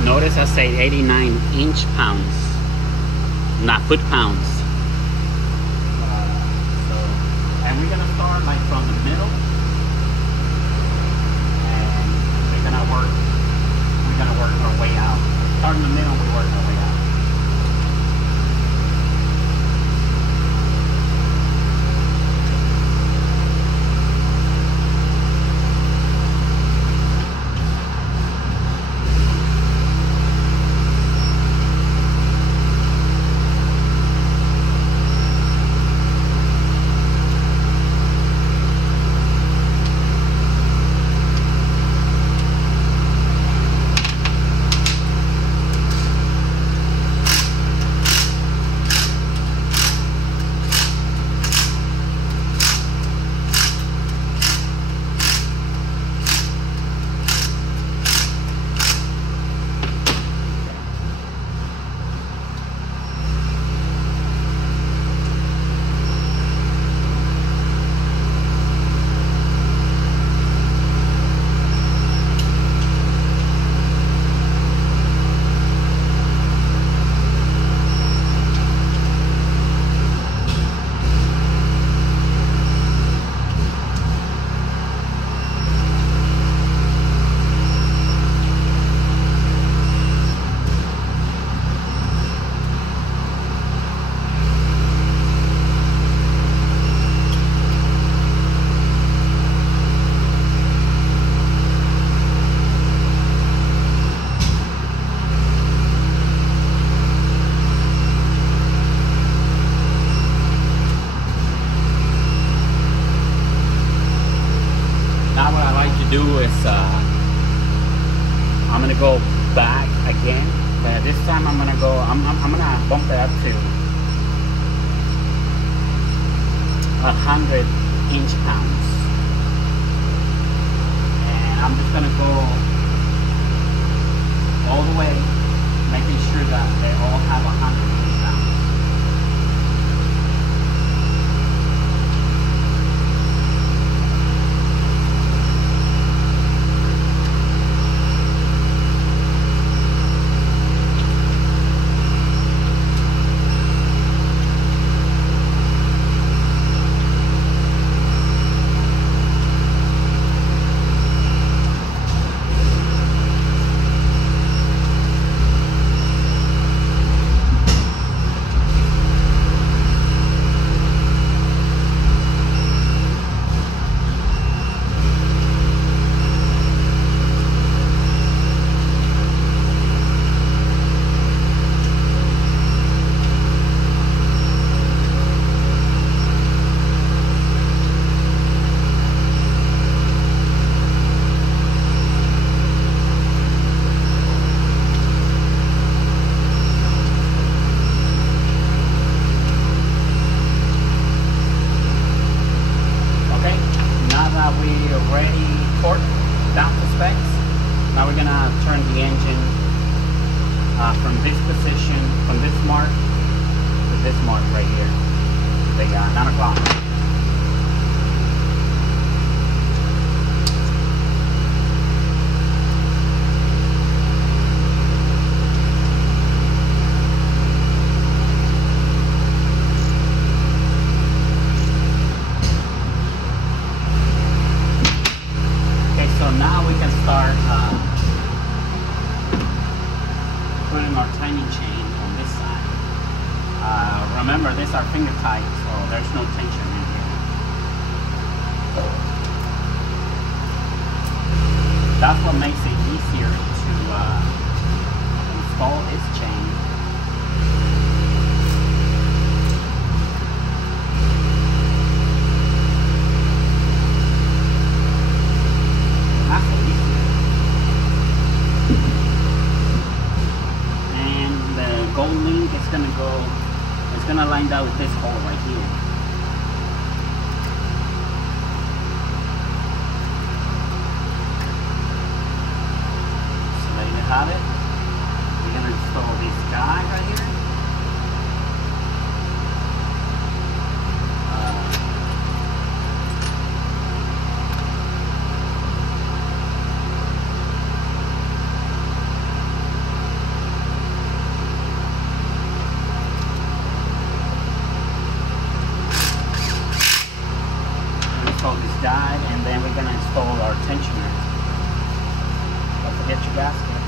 Notice I say 89 inch-pounds, not foot-pounds. And we're gonna start like from the middle, and we're gonna work our way out. Start in the middle, we work our way out. Do is I'm gonna go back again, but this time I'm gonna bump it up to 100 inch-pounds, and I'm just gonna go all the way, making sure that they all have 100 inch-pounds. turn the engine from this position, from this mark to this mark right here. They got 9 o'clock. So now we can start putting our timing chain on this side. Remember, these are finger tight, so there's no tension in here. That's what makes it easier to install this chain. It's gonna line up with this hole right here. So there you have it. We're gonna install this guy right here. This guide, and then we're going to install our tensioner. Don't forget your gasket.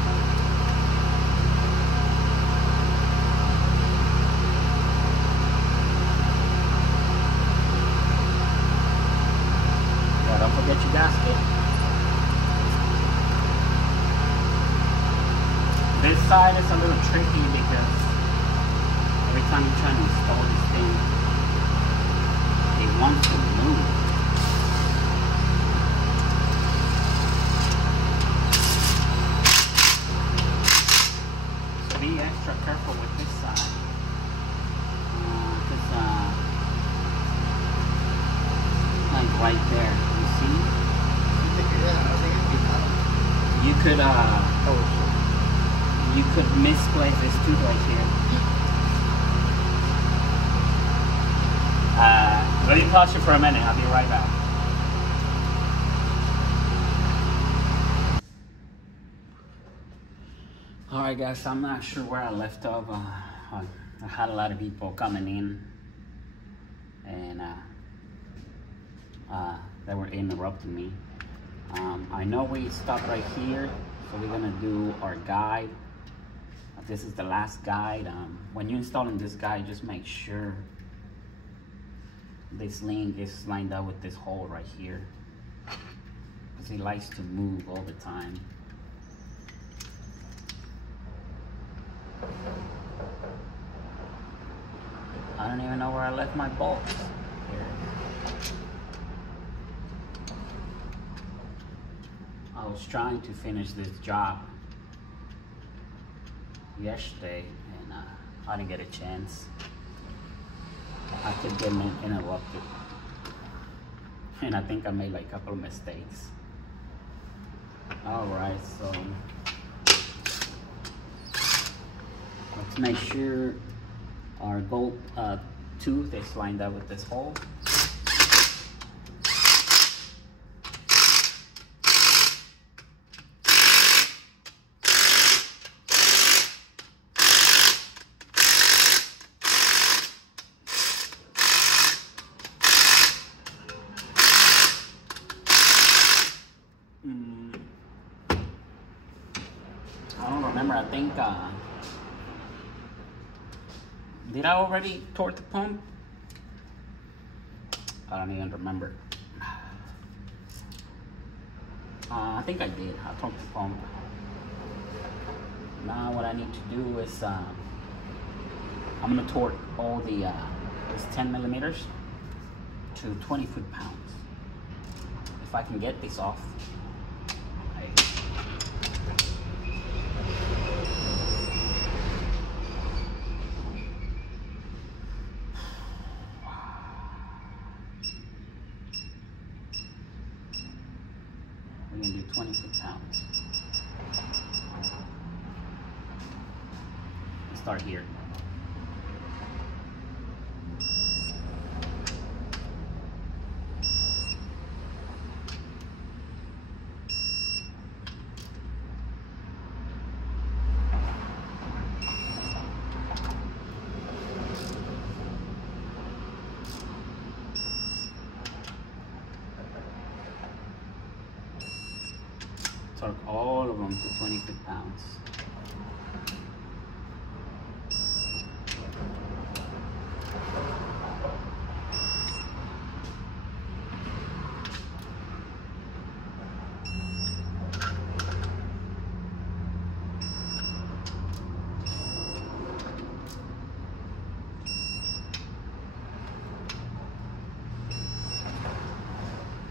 Yeah, don't forget your gasket. This side is a little tricky because every time you try to install this thing, it wants to move. Be extra careful with this side, because like right there, you see? You could misplace this tooth right here. Let me pause you for a minute. I'll be right back. Alright guys, I'm not sure where I left off. I had a lot of people coming in and they were interrupting me. I know we stopped right here, so we're gonna do our guide. This is the last guide. When you're installing this guide, just make sure this link is lined up with this hole right here, because it likes to move all the time. I don't even know where I left my bolts. Here. I was trying to finish this job yesterday and I didn't get a chance. I kept getting interrupted. And I think I made like a couple of mistakes. Alright, so let's make sure our bolt tooth is lined up with this hole. I don't remember, I think did I already torque the pump? I don't even remember. I think I did. I torqued the pump. Now what I need to do is I'm gonna torque all the this 10 millimeters to 20 foot-pounds. If I can get this off. We're gonna do 20 foot-pounds. start here. Torque all of them to 20 foot-pounds.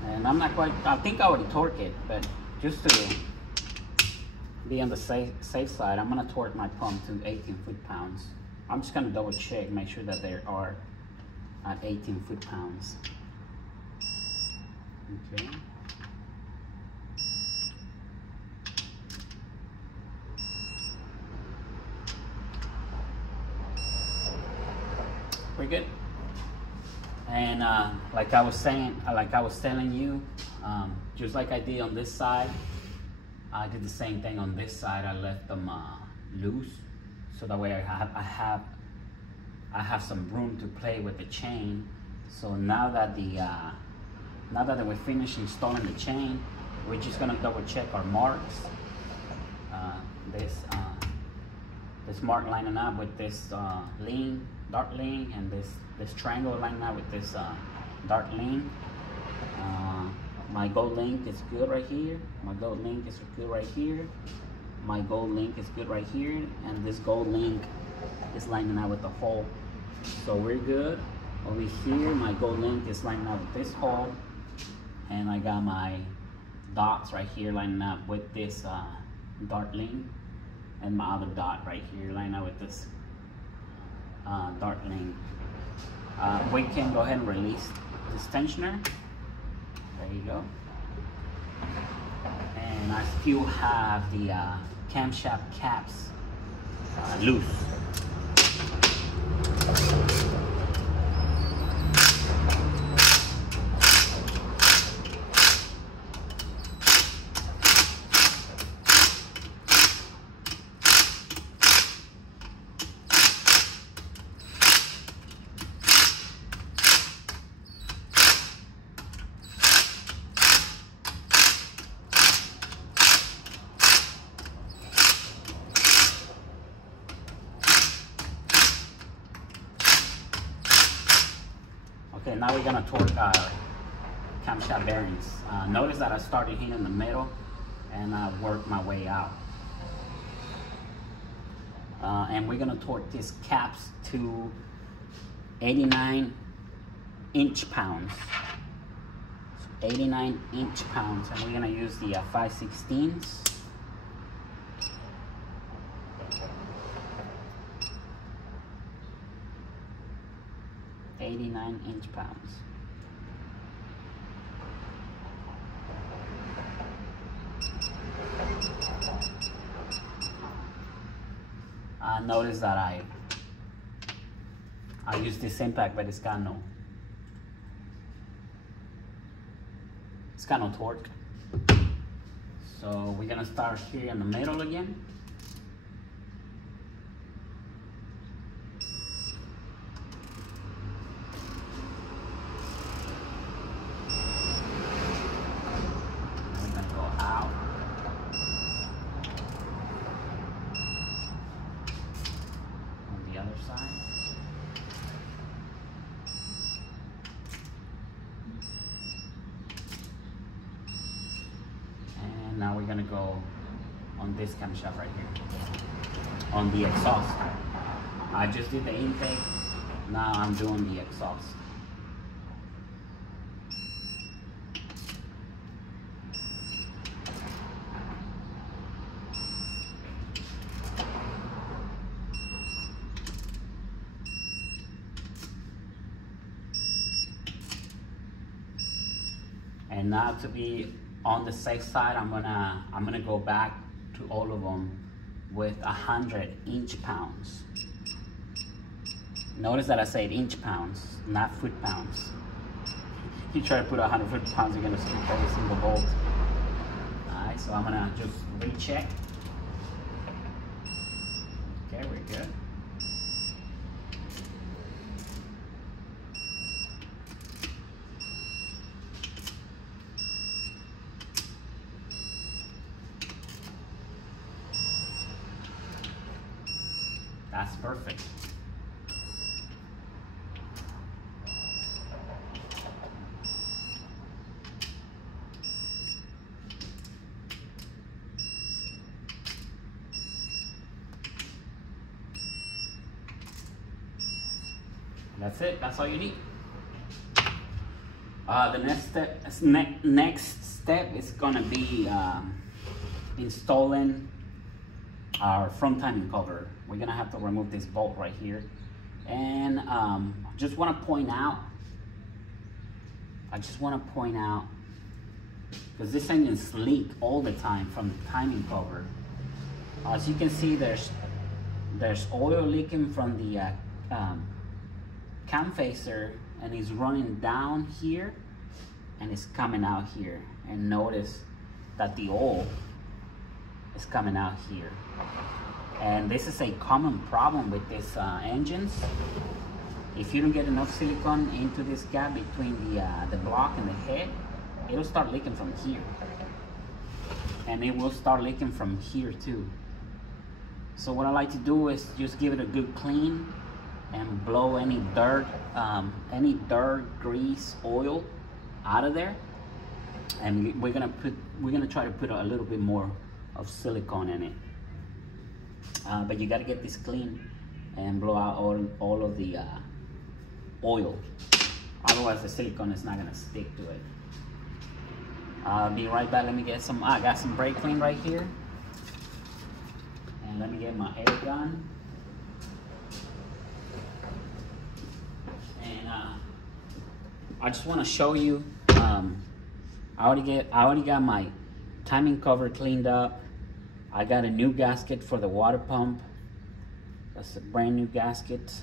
And I'm not quite, I think I already torqued it, but just to be on the safe side, I'm gonna torque my pump to 18 foot-pounds. I'm just gonna double check, make sure that they are at 18 foot-pounds. Okay. We're good. And like I was telling you, just like I did on this side, I did the same thing on this side. I left them loose, so that way I have some room to play with the chain. So now that we're finished installing the chain, we're just gonna double check our marks. This mark lining up with this dark link, and this triangle lining up with this dark link. My gold link is good right here. My gold link is good right here. My gold link is good right here. And this gold link is lining up with the hole. So we're good. Over here, my gold link is lining up with this hole. And I got my dots right here lining up with this dark link. And my other dot right here lining up with this dark link. We can go ahead and release this tensioner. There you go. And I still have the camshaft caps loose. Okay, now we're gonna torque camshaft bearings. Notice that I started here in the middle and I worked my way out. And we're gonna torque these caps to 89 inch-pounds. 89 inch-pounds, and we're gonna use the 5/16. 89 inch-pounds. Notice that I use this impact, but it's got no torque. So we're gonna start here in the middle again. Now we're gonna go on this camshaft right here, on the exhaust. I just did the intake, now I'm doing the exhaust. And now, to be on the safe side, I'm gonna go back to all of them with 100 inch-pounds. Notice that I said inch-pounds, not foot-pounds. You try to put 100 foot-pounds, you're gonna strip every single bolt. All right, so I'm gonna just recheck. Okay, we're good. That's perfect. That's it. That's all you need. The next step is gonna be installing our front timing cover. We're gonna have to remove this bolt right here, and just want to point out. Because this engine's leak all the time from the timing cover. As you can see, there's oil leaking from the cam facer, and it's running down here and it's coming out here. And notice that the oil is coming out here. And this is a common problem with these engines. If you don't get enough silicone into this gap between the block and the head, it'll start leaking from here. And it will start leaking from here too. So what I like to do is just give it a good clean and blow any dirt, grease, oil out of there. And we're gonna try to put a little bit more of silicone in it. But you gotta get this clean and blow out all of the oil. Otherwise the silicone is not gonna stick to it. I'll be right back. Let me get some, I got some brake clean right here. And let me get my air gun. And I just wanna show you, I already got my timing cover cleaned up. I got a new gasket for the water pump. That's a brand new gasket.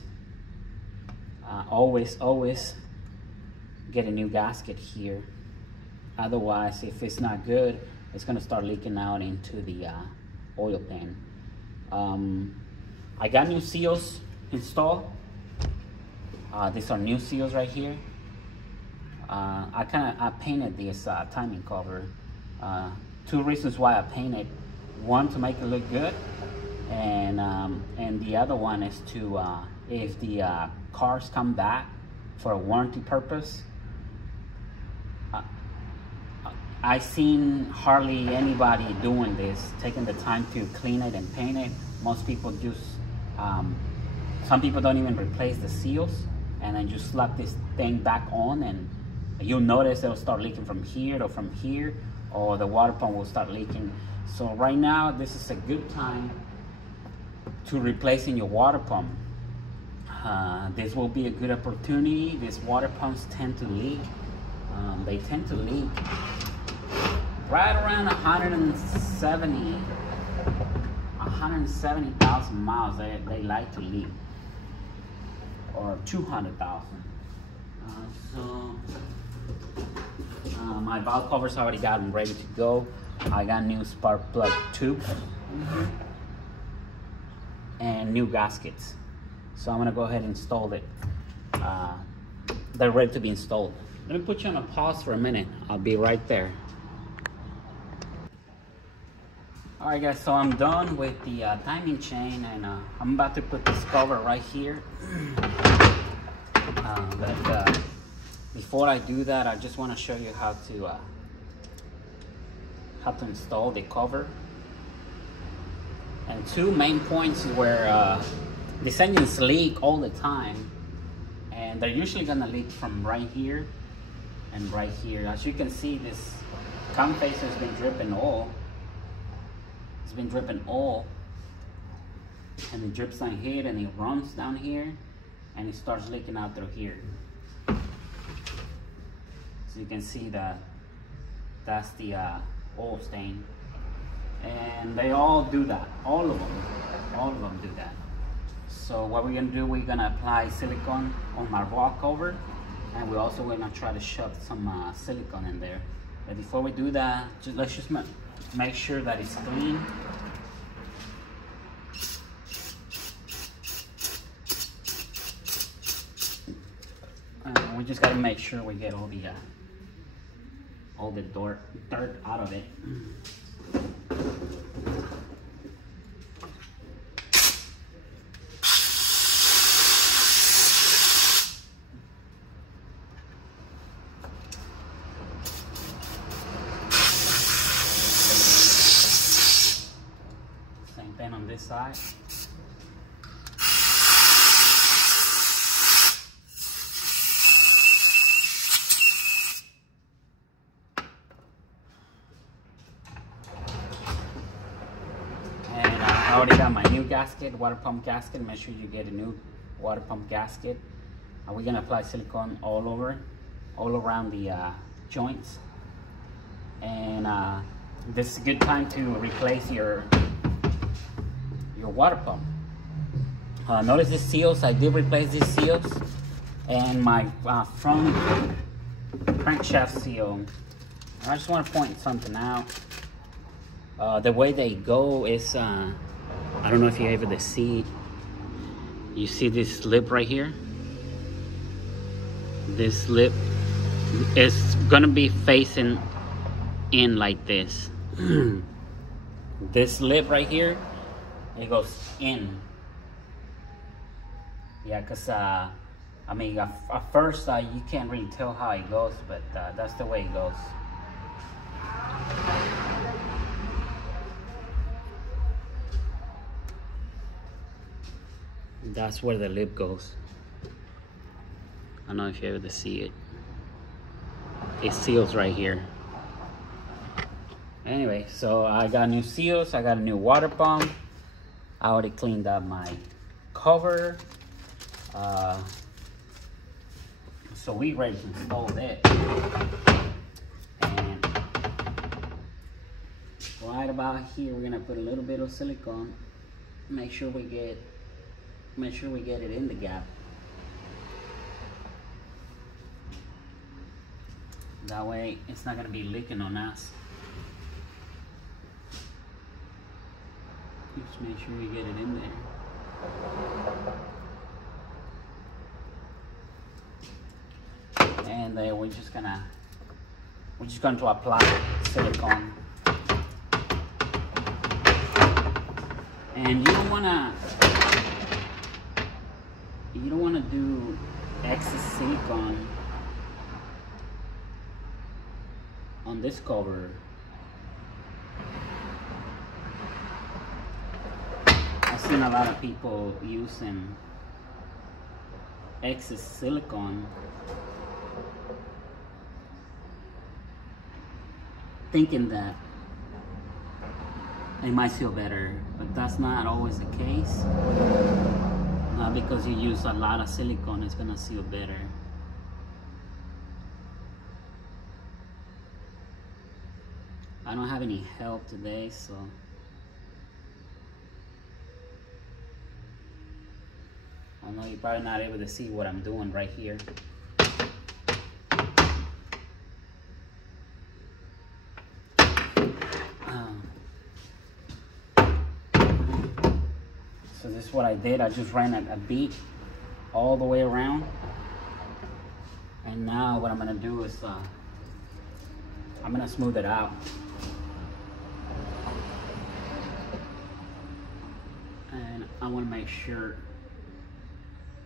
Always get a new gasket here. Otherwise, if it's not good, it's gonna start leaking out into the oil pan. I got new seals installed. These are new seals right here. I painted this timing cover. Two reasons why I painted. One, to make it look good, and the other one is to if the cars come back for a warranty purpose. I've seen hardly anybody doing this, taking the time to clean it and paint it. Most people just, some people don't even replace the seals and then just slap this thing back on, and you'll notice it'll start leaking from here, or the water pump will start leaking. So right now, this is a good time to replacing your water pump. This will be a good opportunity. These water pumps tend to leak. They tend to leak right around 170,000 miles. They like to leak, or 200,000. My valve covers already got them ready to go. I got new spark plug tubes and new gaskets. So I'm gonna go ahead and install it. They're ready to be installed. Let me put you on a pause for a minute. I'll be right there. All right guys, so I'm done with the timing chain, and I'm about to put this cover right here. But before I do that, I just want to show you how to install the cover. And two main points where these engines leak all the time, and they're usually gonna leak from right here and right here. As you can see, this cam facer has been dripping oil. It's been dripping oil, and it drips down here, and it runs down here, and it starts leaking out through here. So you can see that that's the oil stain. And they all do that, all of them do that. So what we're gonna do, we're gonna apply silicone on my rock cover, and we're also gonna try to shove some silicone in there. But before we do that, let's just make sure that it's clean. We just gotta make sure we get all the dirt out of it. Same thing on this side. I already got my new gasket, water pump gasket. Make sure you get a new water pump gasket. We're gonna apply silicone all around the joints. And this is a good time to replace your water pump. Notice the seals. I did replace these seals, and my front crankshaft seal. I just want to point something out. The way they go is, I don't know if you're able to see. You see this lip right here? This lip is gonna be facing in like this. This lip right here, it goes in. Yeah, cause I mean, at first you can't really tell how it goes, but that's the way it goes. That's where the lip goes. I don't know if you're able to see it. It seals right here. Anyway, so I got new seals. I got a new water pump. I already cleaned up my cover. So we ready to install that. And right about here, we're gonna put a little bit of silicone. Make sure we get it in the gap. That way it's not gonna be leaking on us. Just make sure we get it in there. And we're just going to apply silicone. And you don't wanna do excess silicone on this cover. I've seen a lot of people using excess silicone, thinking that it might feel better, but that's not always the case. Not because you use a lot of silicone, it's gonna seal better. I don't have any help today, so I know you're probably not able to see what I'm doing right here. So this is what I did. I just ran a bead all the way around. And now what I'm gonna do is I'm gonna smooth it out. And I wanna make sure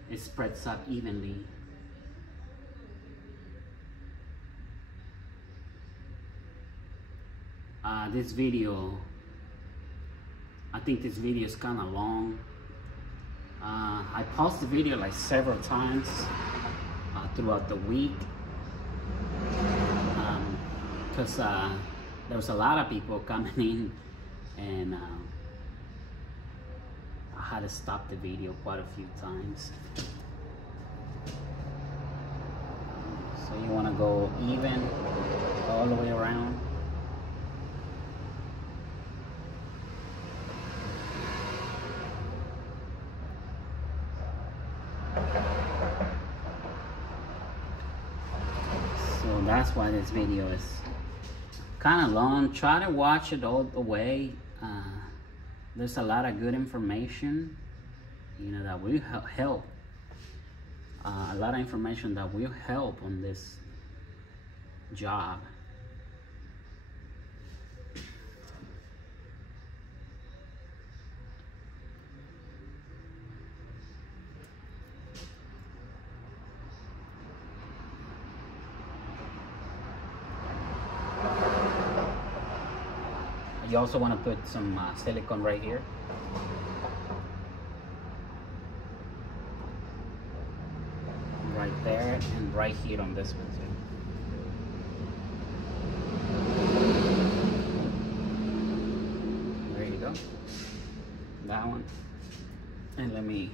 it spreads up evenly. This video, I think this video is kind of long. I paused the video like several times throughout the week because there was a lot of people coming in, and I had to stop the video quite a few times. So you want to go even all the way around. that's why this video is kind of long. Try to watch it all the way. There's a lot of good information, you know, that will help. A lot of information that will help on this job. You also want to put some silicone right here. Right there and right here on this one too. There you go. That one. And let me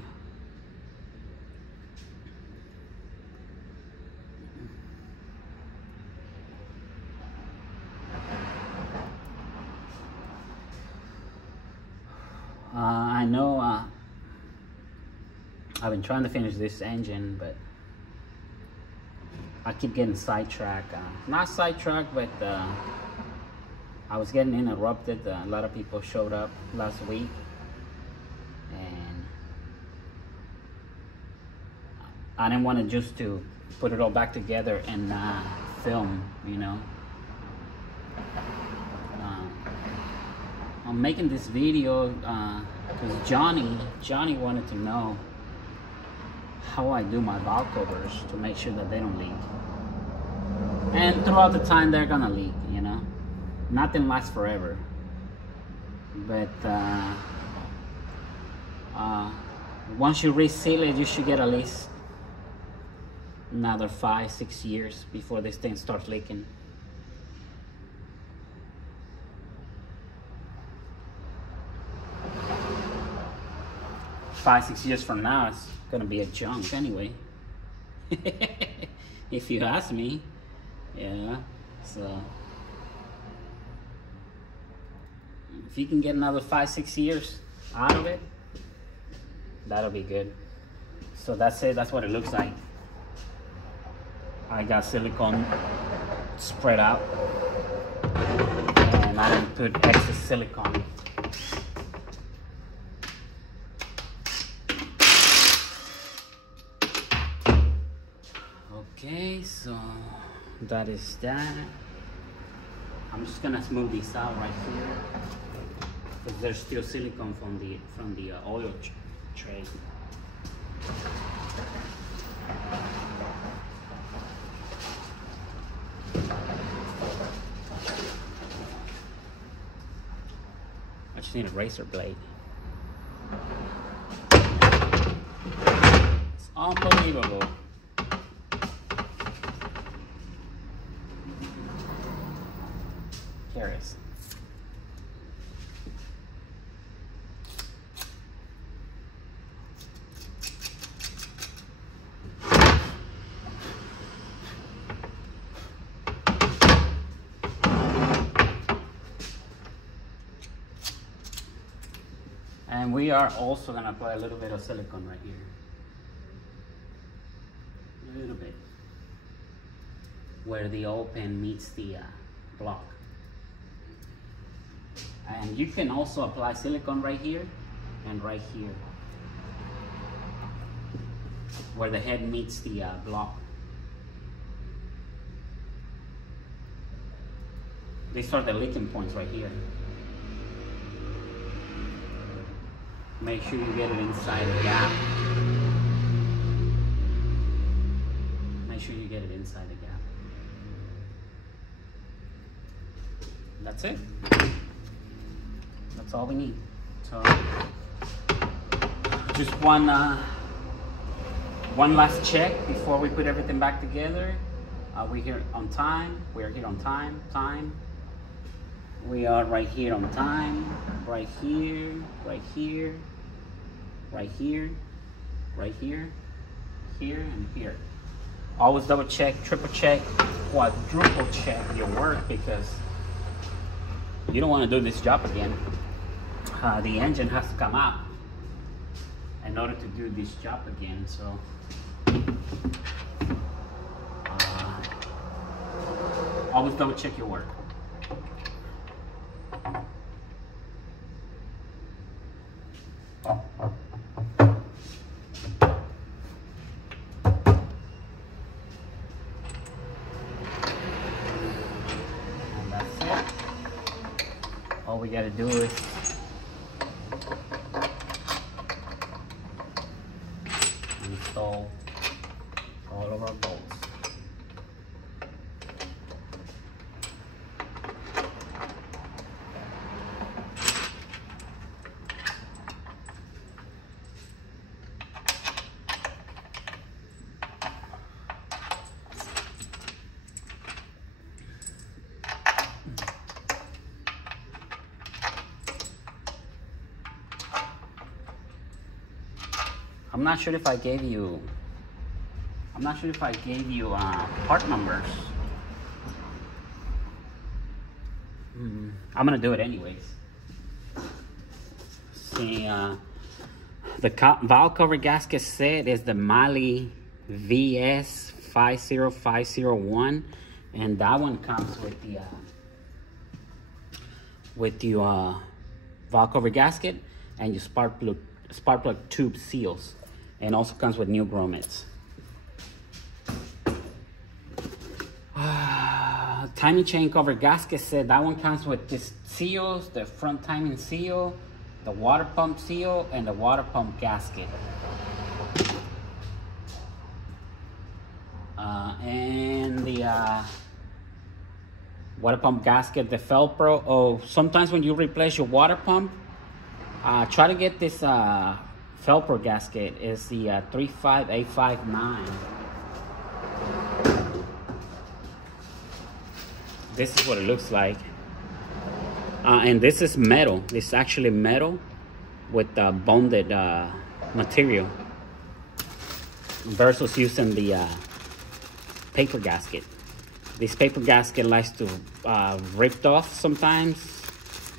I know I've been trying to finish this engine, but I keep getting sidetracked. Not sidetracked, but I was getting interrupted. A lot of people showed up last week, and I didn't want to just to put it all back together and film, you know. I'm making this video because Johnny wanted to know how I do my valve covers to make sure that they don't leak. And throughout the time they're gonna leak, you know. Nothing lasts forever. But once you reseal it, you should get at least another 5-6 years before this thing starts leaking. 5-6 years from now, it's gonna be a junk anyway. If you ask me, yeah. So if you can get another 5-6 years out of it, that'll be good. So that's it. That's what it looks like. I got silicone spread out, and I didn't put excess silicone. Okay, so that is that. I'm just gonna smooth this out right here because there's still silicone from the oil tray. I just need a razor blade. It's unbelievable. Curious. And we are also going to apply a little bit of silicone right here. A little bit. Where the oil pan meets the block. And you can also apply silicone right here and right here. Where the head meets the block. These are the leaking points right here. Make sure you get it inside the gap. Make sure you get it inside the gap. That's it. That's all we need. So just one last check before we put everything back together. We're here on time. We're here on time. We are right here on time. Right here. Right here. Right here. Right here. Here and here. Always double check, triple check, quadruple check your work because you don't want to do this job again. The engine has to come out in order to do this job again. So Always double check your work. And that's it. All we gotta do is install all of our bolts. I'm not sure if I gave you part numbers. I'm gonna do it anyways. See, the valve cover gasket set is the Mali VS 50501, and that one comes with the valve cover gasket and your spark plug tube seals, and also comes with new grommets. Timing chain cover gasket set, that one comes with this seals, the front timing seal, the water pump seal, and the water pump gasket. And the water pump gasket, the Velcro. Oh, sometimes when you replace your water pump, try to get this Velcro gasket. Is the 35859. This is what it looks like. And this is metal. This is actually metal with bonded material versus using the paper gasket. This paper gasket likes to rip off sometimes,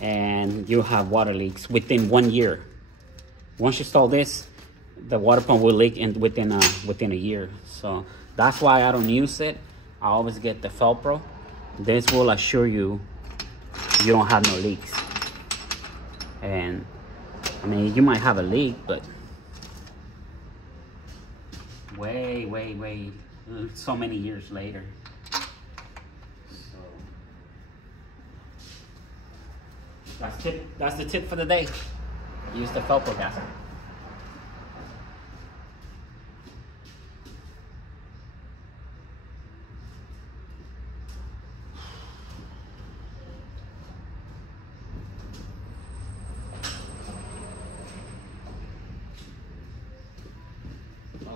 and you have water leaks within 1 year. Once you install this, the water pump will leak within a year. So that's why I don't use it. I always get the Velcro. This will assure you don't have no leaks. And I mean, you might have a leak, but way so many years later. So that's the tip for the day. Use the Velcro gasket.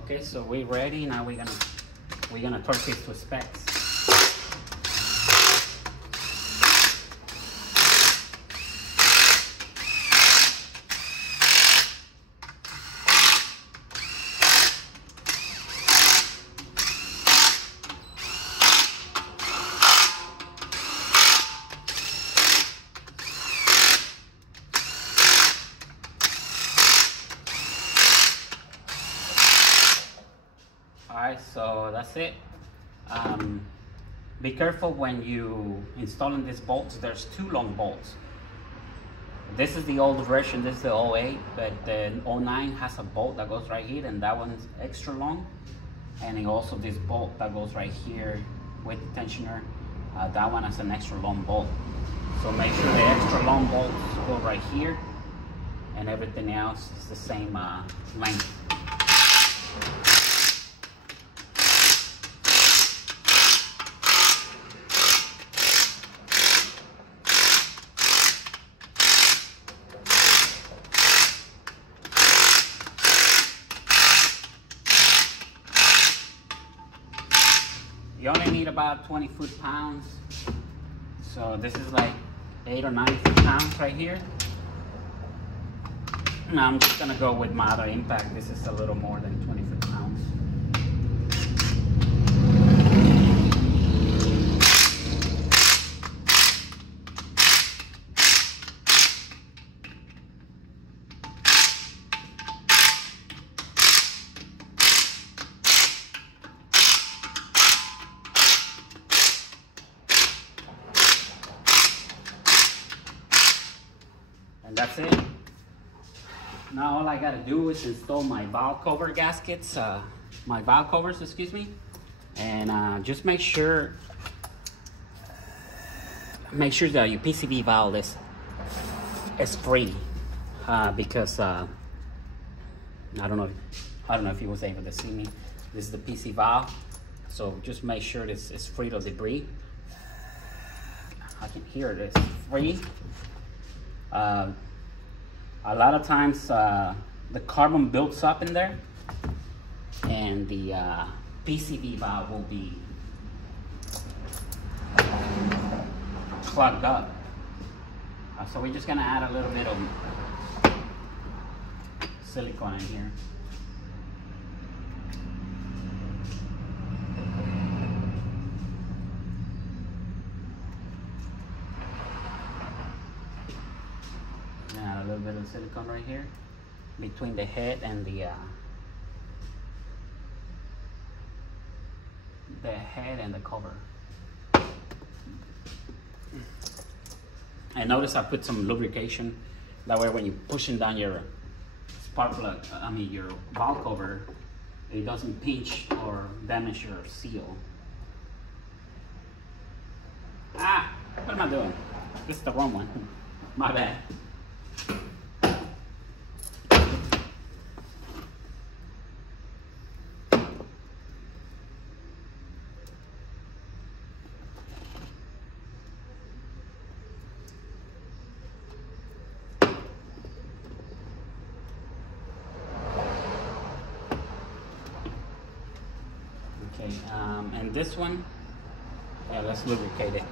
Okay, so we're ready. Now we're gonna torque it to specs. Alright, so that's it. Be careful when you installing these bolts. There's two long bolts. This is the old version, this is the 08, but the 09 has a bolt that goes right here, and that one's extra long. And then also this bolt that goes right here with the tensioner, that one has an extra long bolt. So make sure the extra long bolts go right here, and everything else is the same length. You only need about 20 foot-pounds. So this is like 8 or 9 foot-pounds right here. Now I'm just gonna go with my other impact. This is a little more than 20 foot-pounds. that's it. Now all I gotta do is install my valve cover gaskets, my valve covers, excuse me, and just make sure that your PCV valve is free, because I don't know if you was able to see me. This is the PC valve, so just make sure it's free of debris. I can hear it, it's free. A lot of times the carbon builds up in there, and the PCV valve will be clogged up. So we're just gonna add a little bit of silicone in here. Add a little bit of silicone right here between the head and the cover. And notice I put some lubrication. That way when you're pushing down your spark plug, your valve cover, it doesn't pinch or damage your seal. Ah, what am I doing? This is the wrong one. My bad. Okay, and this one, yeah, let's lubricate it.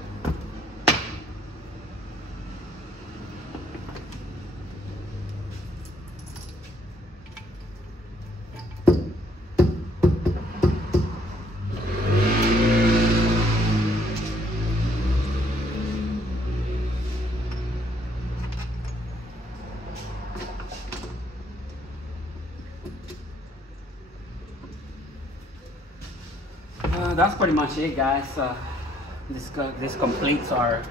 That's pretty much it, guys. This completes our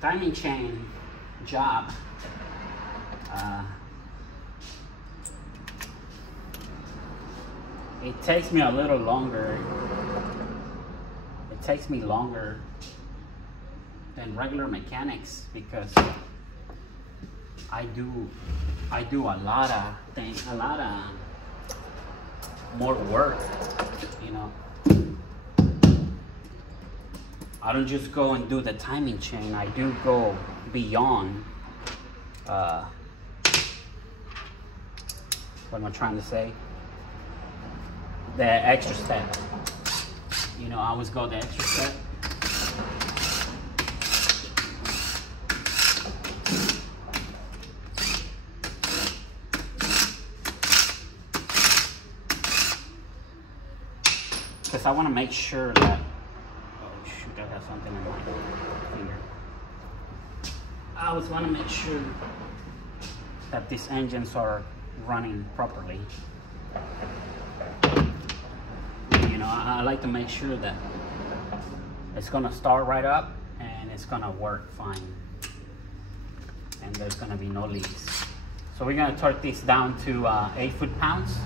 timing chain job. It takes me a little longer. It takes me longer than regular mechanics because I do a lot of things, more work, you know. I don't just go and do the timing chain. I do go beyond what am I trying to say? The extra step. You know, I always go the extra step. Because I want to make sure that, oh shoot, I got something in my finger. I always want to make sure that these engines are running properly. You know, I like to make sure that it's going to start right up and it's going to work fine. And there's going to be no leaks. So we're going to torque this down to 8 foot-pounds.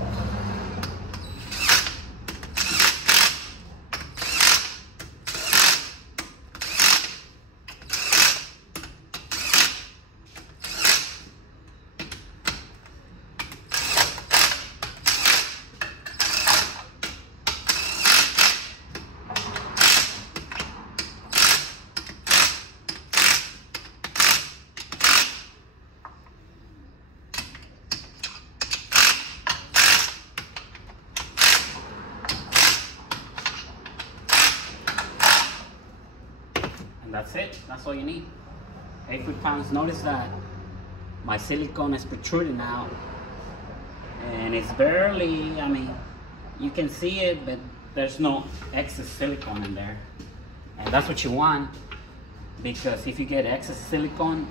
That's it. That's all you need. 8 foot-pounds. Notice that my silicone is protruding out, and it's barely, I mean, you can see it, but there's no excess silicone in there. And that's what you want, because if you get excess silicone,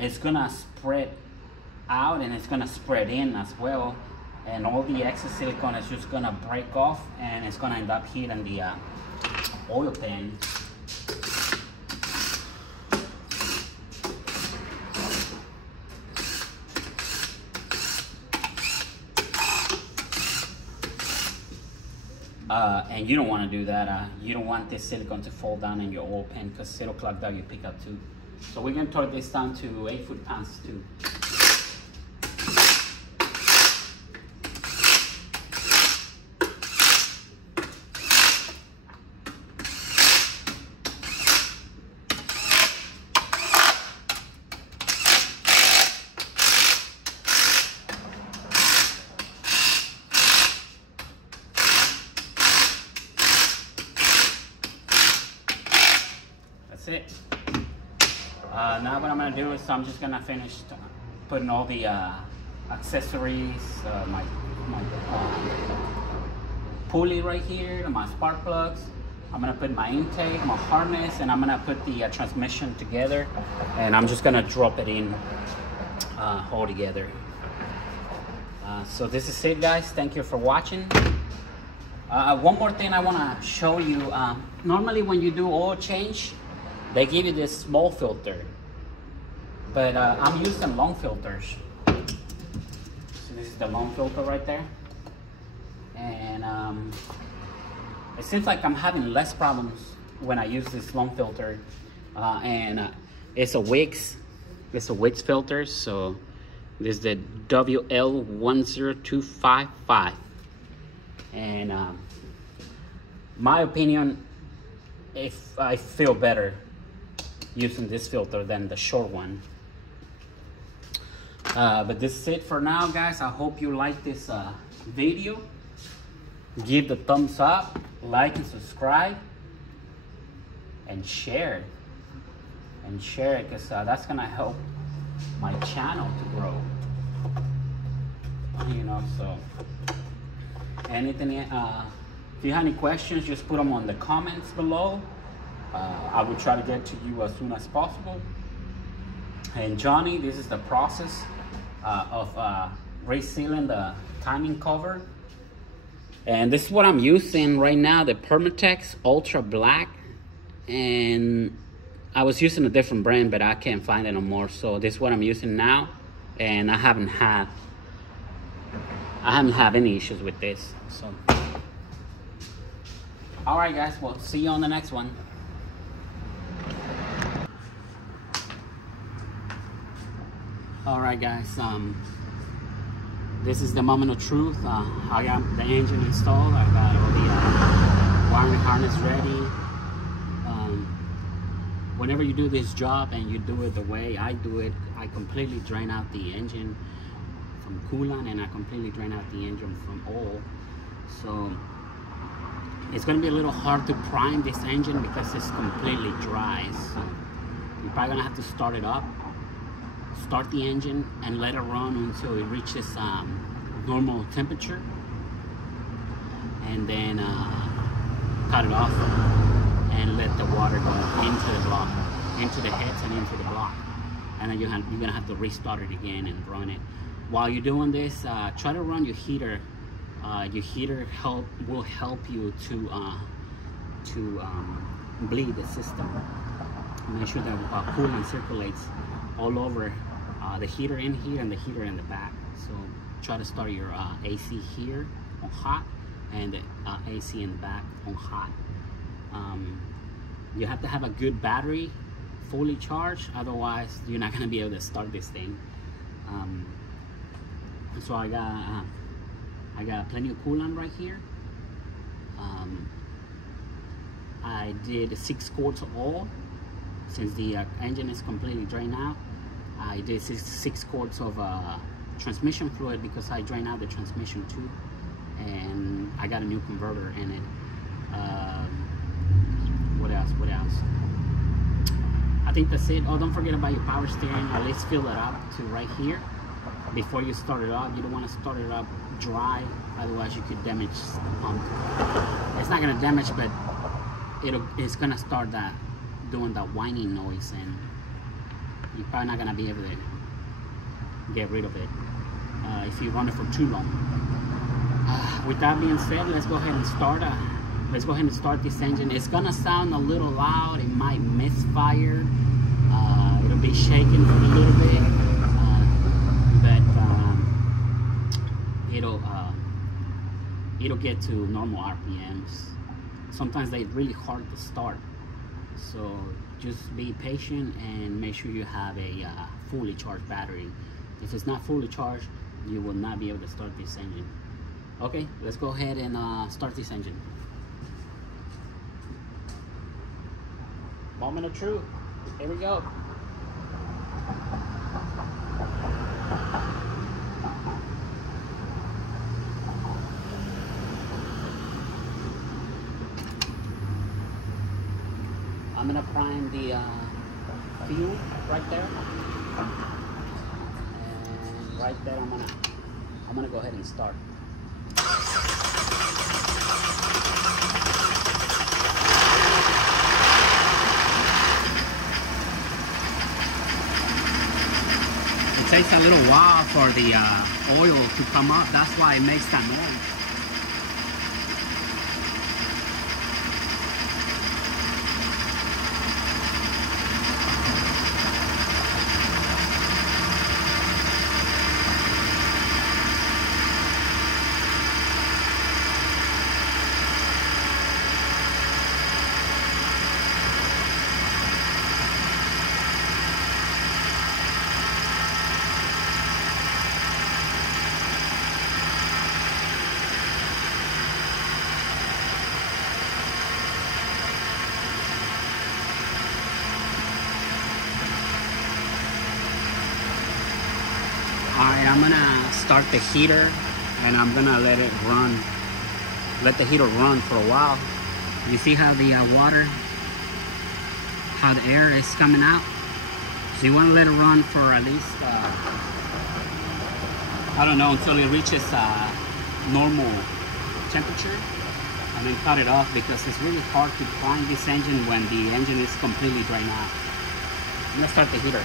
it's gonna spread out and it's gonna spread in as well, and all the excess silicone is just gonna break off and it's gonna end up hitting the oil pan. And you don't want to do that. You don't want this silicone to fall down in your oil pan because it'll clog down your pickup too. So we're going to torque this down to 8 foot-pounds too. That's it. Now what I'm gonna do is I'm just gonna finish putting all the accessories, my pulley right here, my spark plugs. I'm gonna put my intake, my harness, and I'm gonna put the transmission together, and I'm just gonna drop it in all together. So this is it, guys. Thank you for watching. One more thing I wanna show you. Normally when you do oil change, they give you this small filter, but I'm using long filters. So this is the long filter right there. And it seems like I'm having less problems when I use this long filter. It's a Wix filter. So this is the WL10255. And my opinion, if I feel better using this filter than the short one. But this is it for now, guys. I hope you like this video. Give the thumbs up, like and subscribe, and share it, because that's gonna help my channel to grow, you know. So anything, if you have any questions, just put them on the comments below. I will try to get to you as soon as possible. And Johnny, this is the process of resealing the timing cover. And this is what I'm using right now, the Permatex Ultra Black. And I was using a different brand, but I can't find it no more. So this is what I'm using now, and I haven't had any issues with this. So, all right, guys. Well, see you on the next one. All right, guys, this is the moment of truth. I got the engine installed. I got all the wiring harness ready. Whenever you do this job and you do it the way I do it, I completely drain out the engine from coolant, and I completely drain out the engine from oil. So it's going to be a little hard to prime this engine because it's completely dry. So you're probably going to have to start it up, start the engine, and let it run until it reaches normal temperature, and then cut it off and let the water go into the block, into the heads and into the block, and then you're gonna have to restart it again and run it. While you're doing this, try to run your heater. Your heater will help you to bleed the system. Make sure that coolant circulates all over the heater in here and the heater in the back. So try to start your AC here on hot, and the AC in the back on hot. You have to have a good battery, fully charged, otherwise you're not going to be able to start this thing. So I got plenty of coolant right here. I did 6 quarts of oil. Since the engine is completely drained out, I did 6 quarts of transmission fluid, because I drained out the transmission too, and I got a new converter in it. What else? I think that's it. Oh, don't forget about your power steering. At least fill it up to right here before you start it up. You don't want to start it up dry, otherwise you could damage the pump. It's not going to damage, but it's going to start doing that whining noise, and you're probably not going to be able to get rid of it if you run it for too long. With that being said, let's go ahead and start this engine. It's gonna sound a little loud. It might misfire. It'll be shaking for a little bit, but it'll get to normal RPMs. Sometimes they're really hard to start, so just be patient and make sure you have a fully charged battery. If it's not fully charged, you will not be able to start this engine. Okay, let's go ahead and start this engine. Moment of truth. Here we go. I'm gonna prime the fuel right there, and right there I'm gonna go ahead and start. It takes a little while for the oil to come up. That's why it makes that noise. Alright, I'm gonna start the heater and I'm gonna let the heater run for a while. You see how the water, how the air is coming out? So you wanna let it run for at least, I don't know, until it reaches normal temperature, and then cut it off, because it's really hard to prime this engine when the engine is completely drained out. I'm gonna start the heater.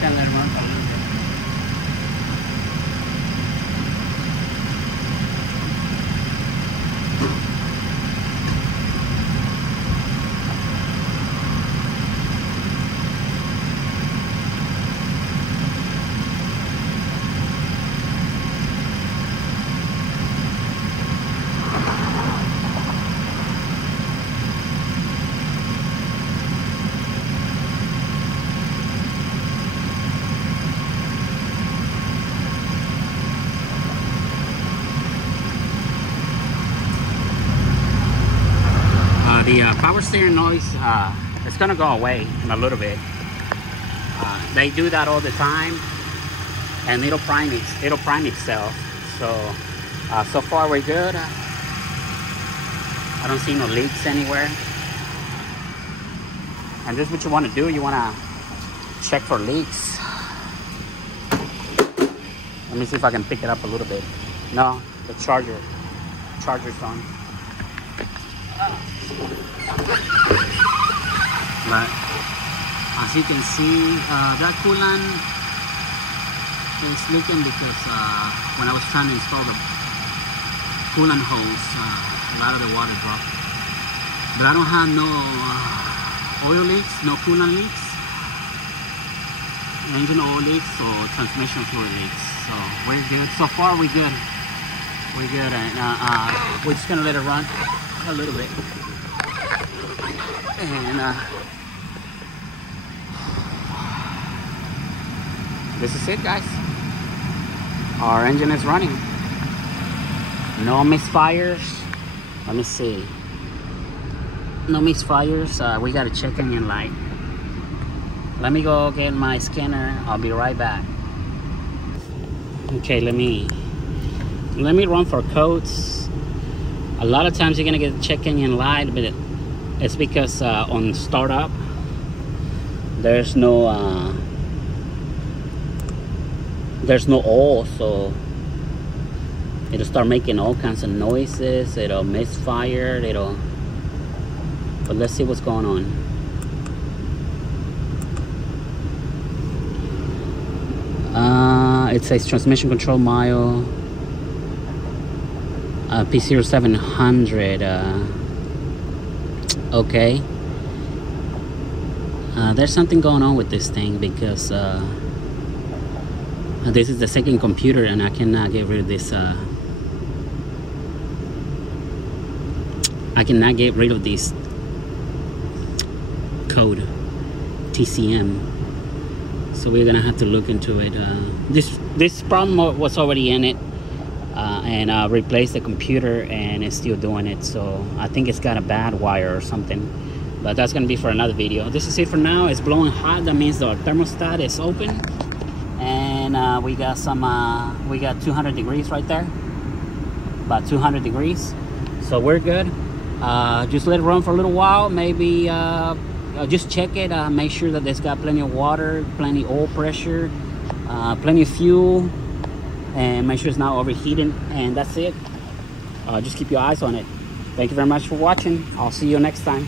Let it run for a little bit. The power steering noise, it's gonna go away in a little bit. They do that all the time, and it'll prime itself. So far we're good. I don't see no leaks anywhere. And this is what you want to do. You want to check for leaks. Let me see if I can pick it up a little bit. No, the charger's on. But as you can see, that coolant is leaking because when I was trying to install the coolant hose, a lot of the water dropped. But I don't have no oil leaks, no coolant leaks, engine oil leaks, or transmission fluid leaks. So we're good. So far we're good. We're good, and we're just gonna let it run a little bit. And this is it, guys. Our engine is running. No misfires. Let me see. No misfires. We got a check engine light. Let me go get my scanner. I'll be right back. Okay, let me run for codes. A lot of times you're gonna get a check engine light, but it's because on startup there's no there's no oil, so it'll start making all kinds of noises. It'll misfire. But let's see what's going on. It says transmission control mile P0700. Okay. There's something going on with this thing, because this is the second computer and I cannot get rid of this. I cannot get rid of this code, TCM. So we're gonna have to look into it. This problem was already in it, and I replaced the computer and it's still doing it. So I think it's got a bad wire or something. But that's gonna be for another video. This is it for now. It's blowing hot. That means the thermostat is open, and we got 200 degrees right there, about 200 degrees. So we're good. Just let it run for a little while. Maybe just check it. Make sure that it's got plenty of water, plenty oil pressure, plenty of fuel, and make sure it's not overheating. And that's it. Just keep your eyes on it. Thank you very much for watching. I'll see you next time.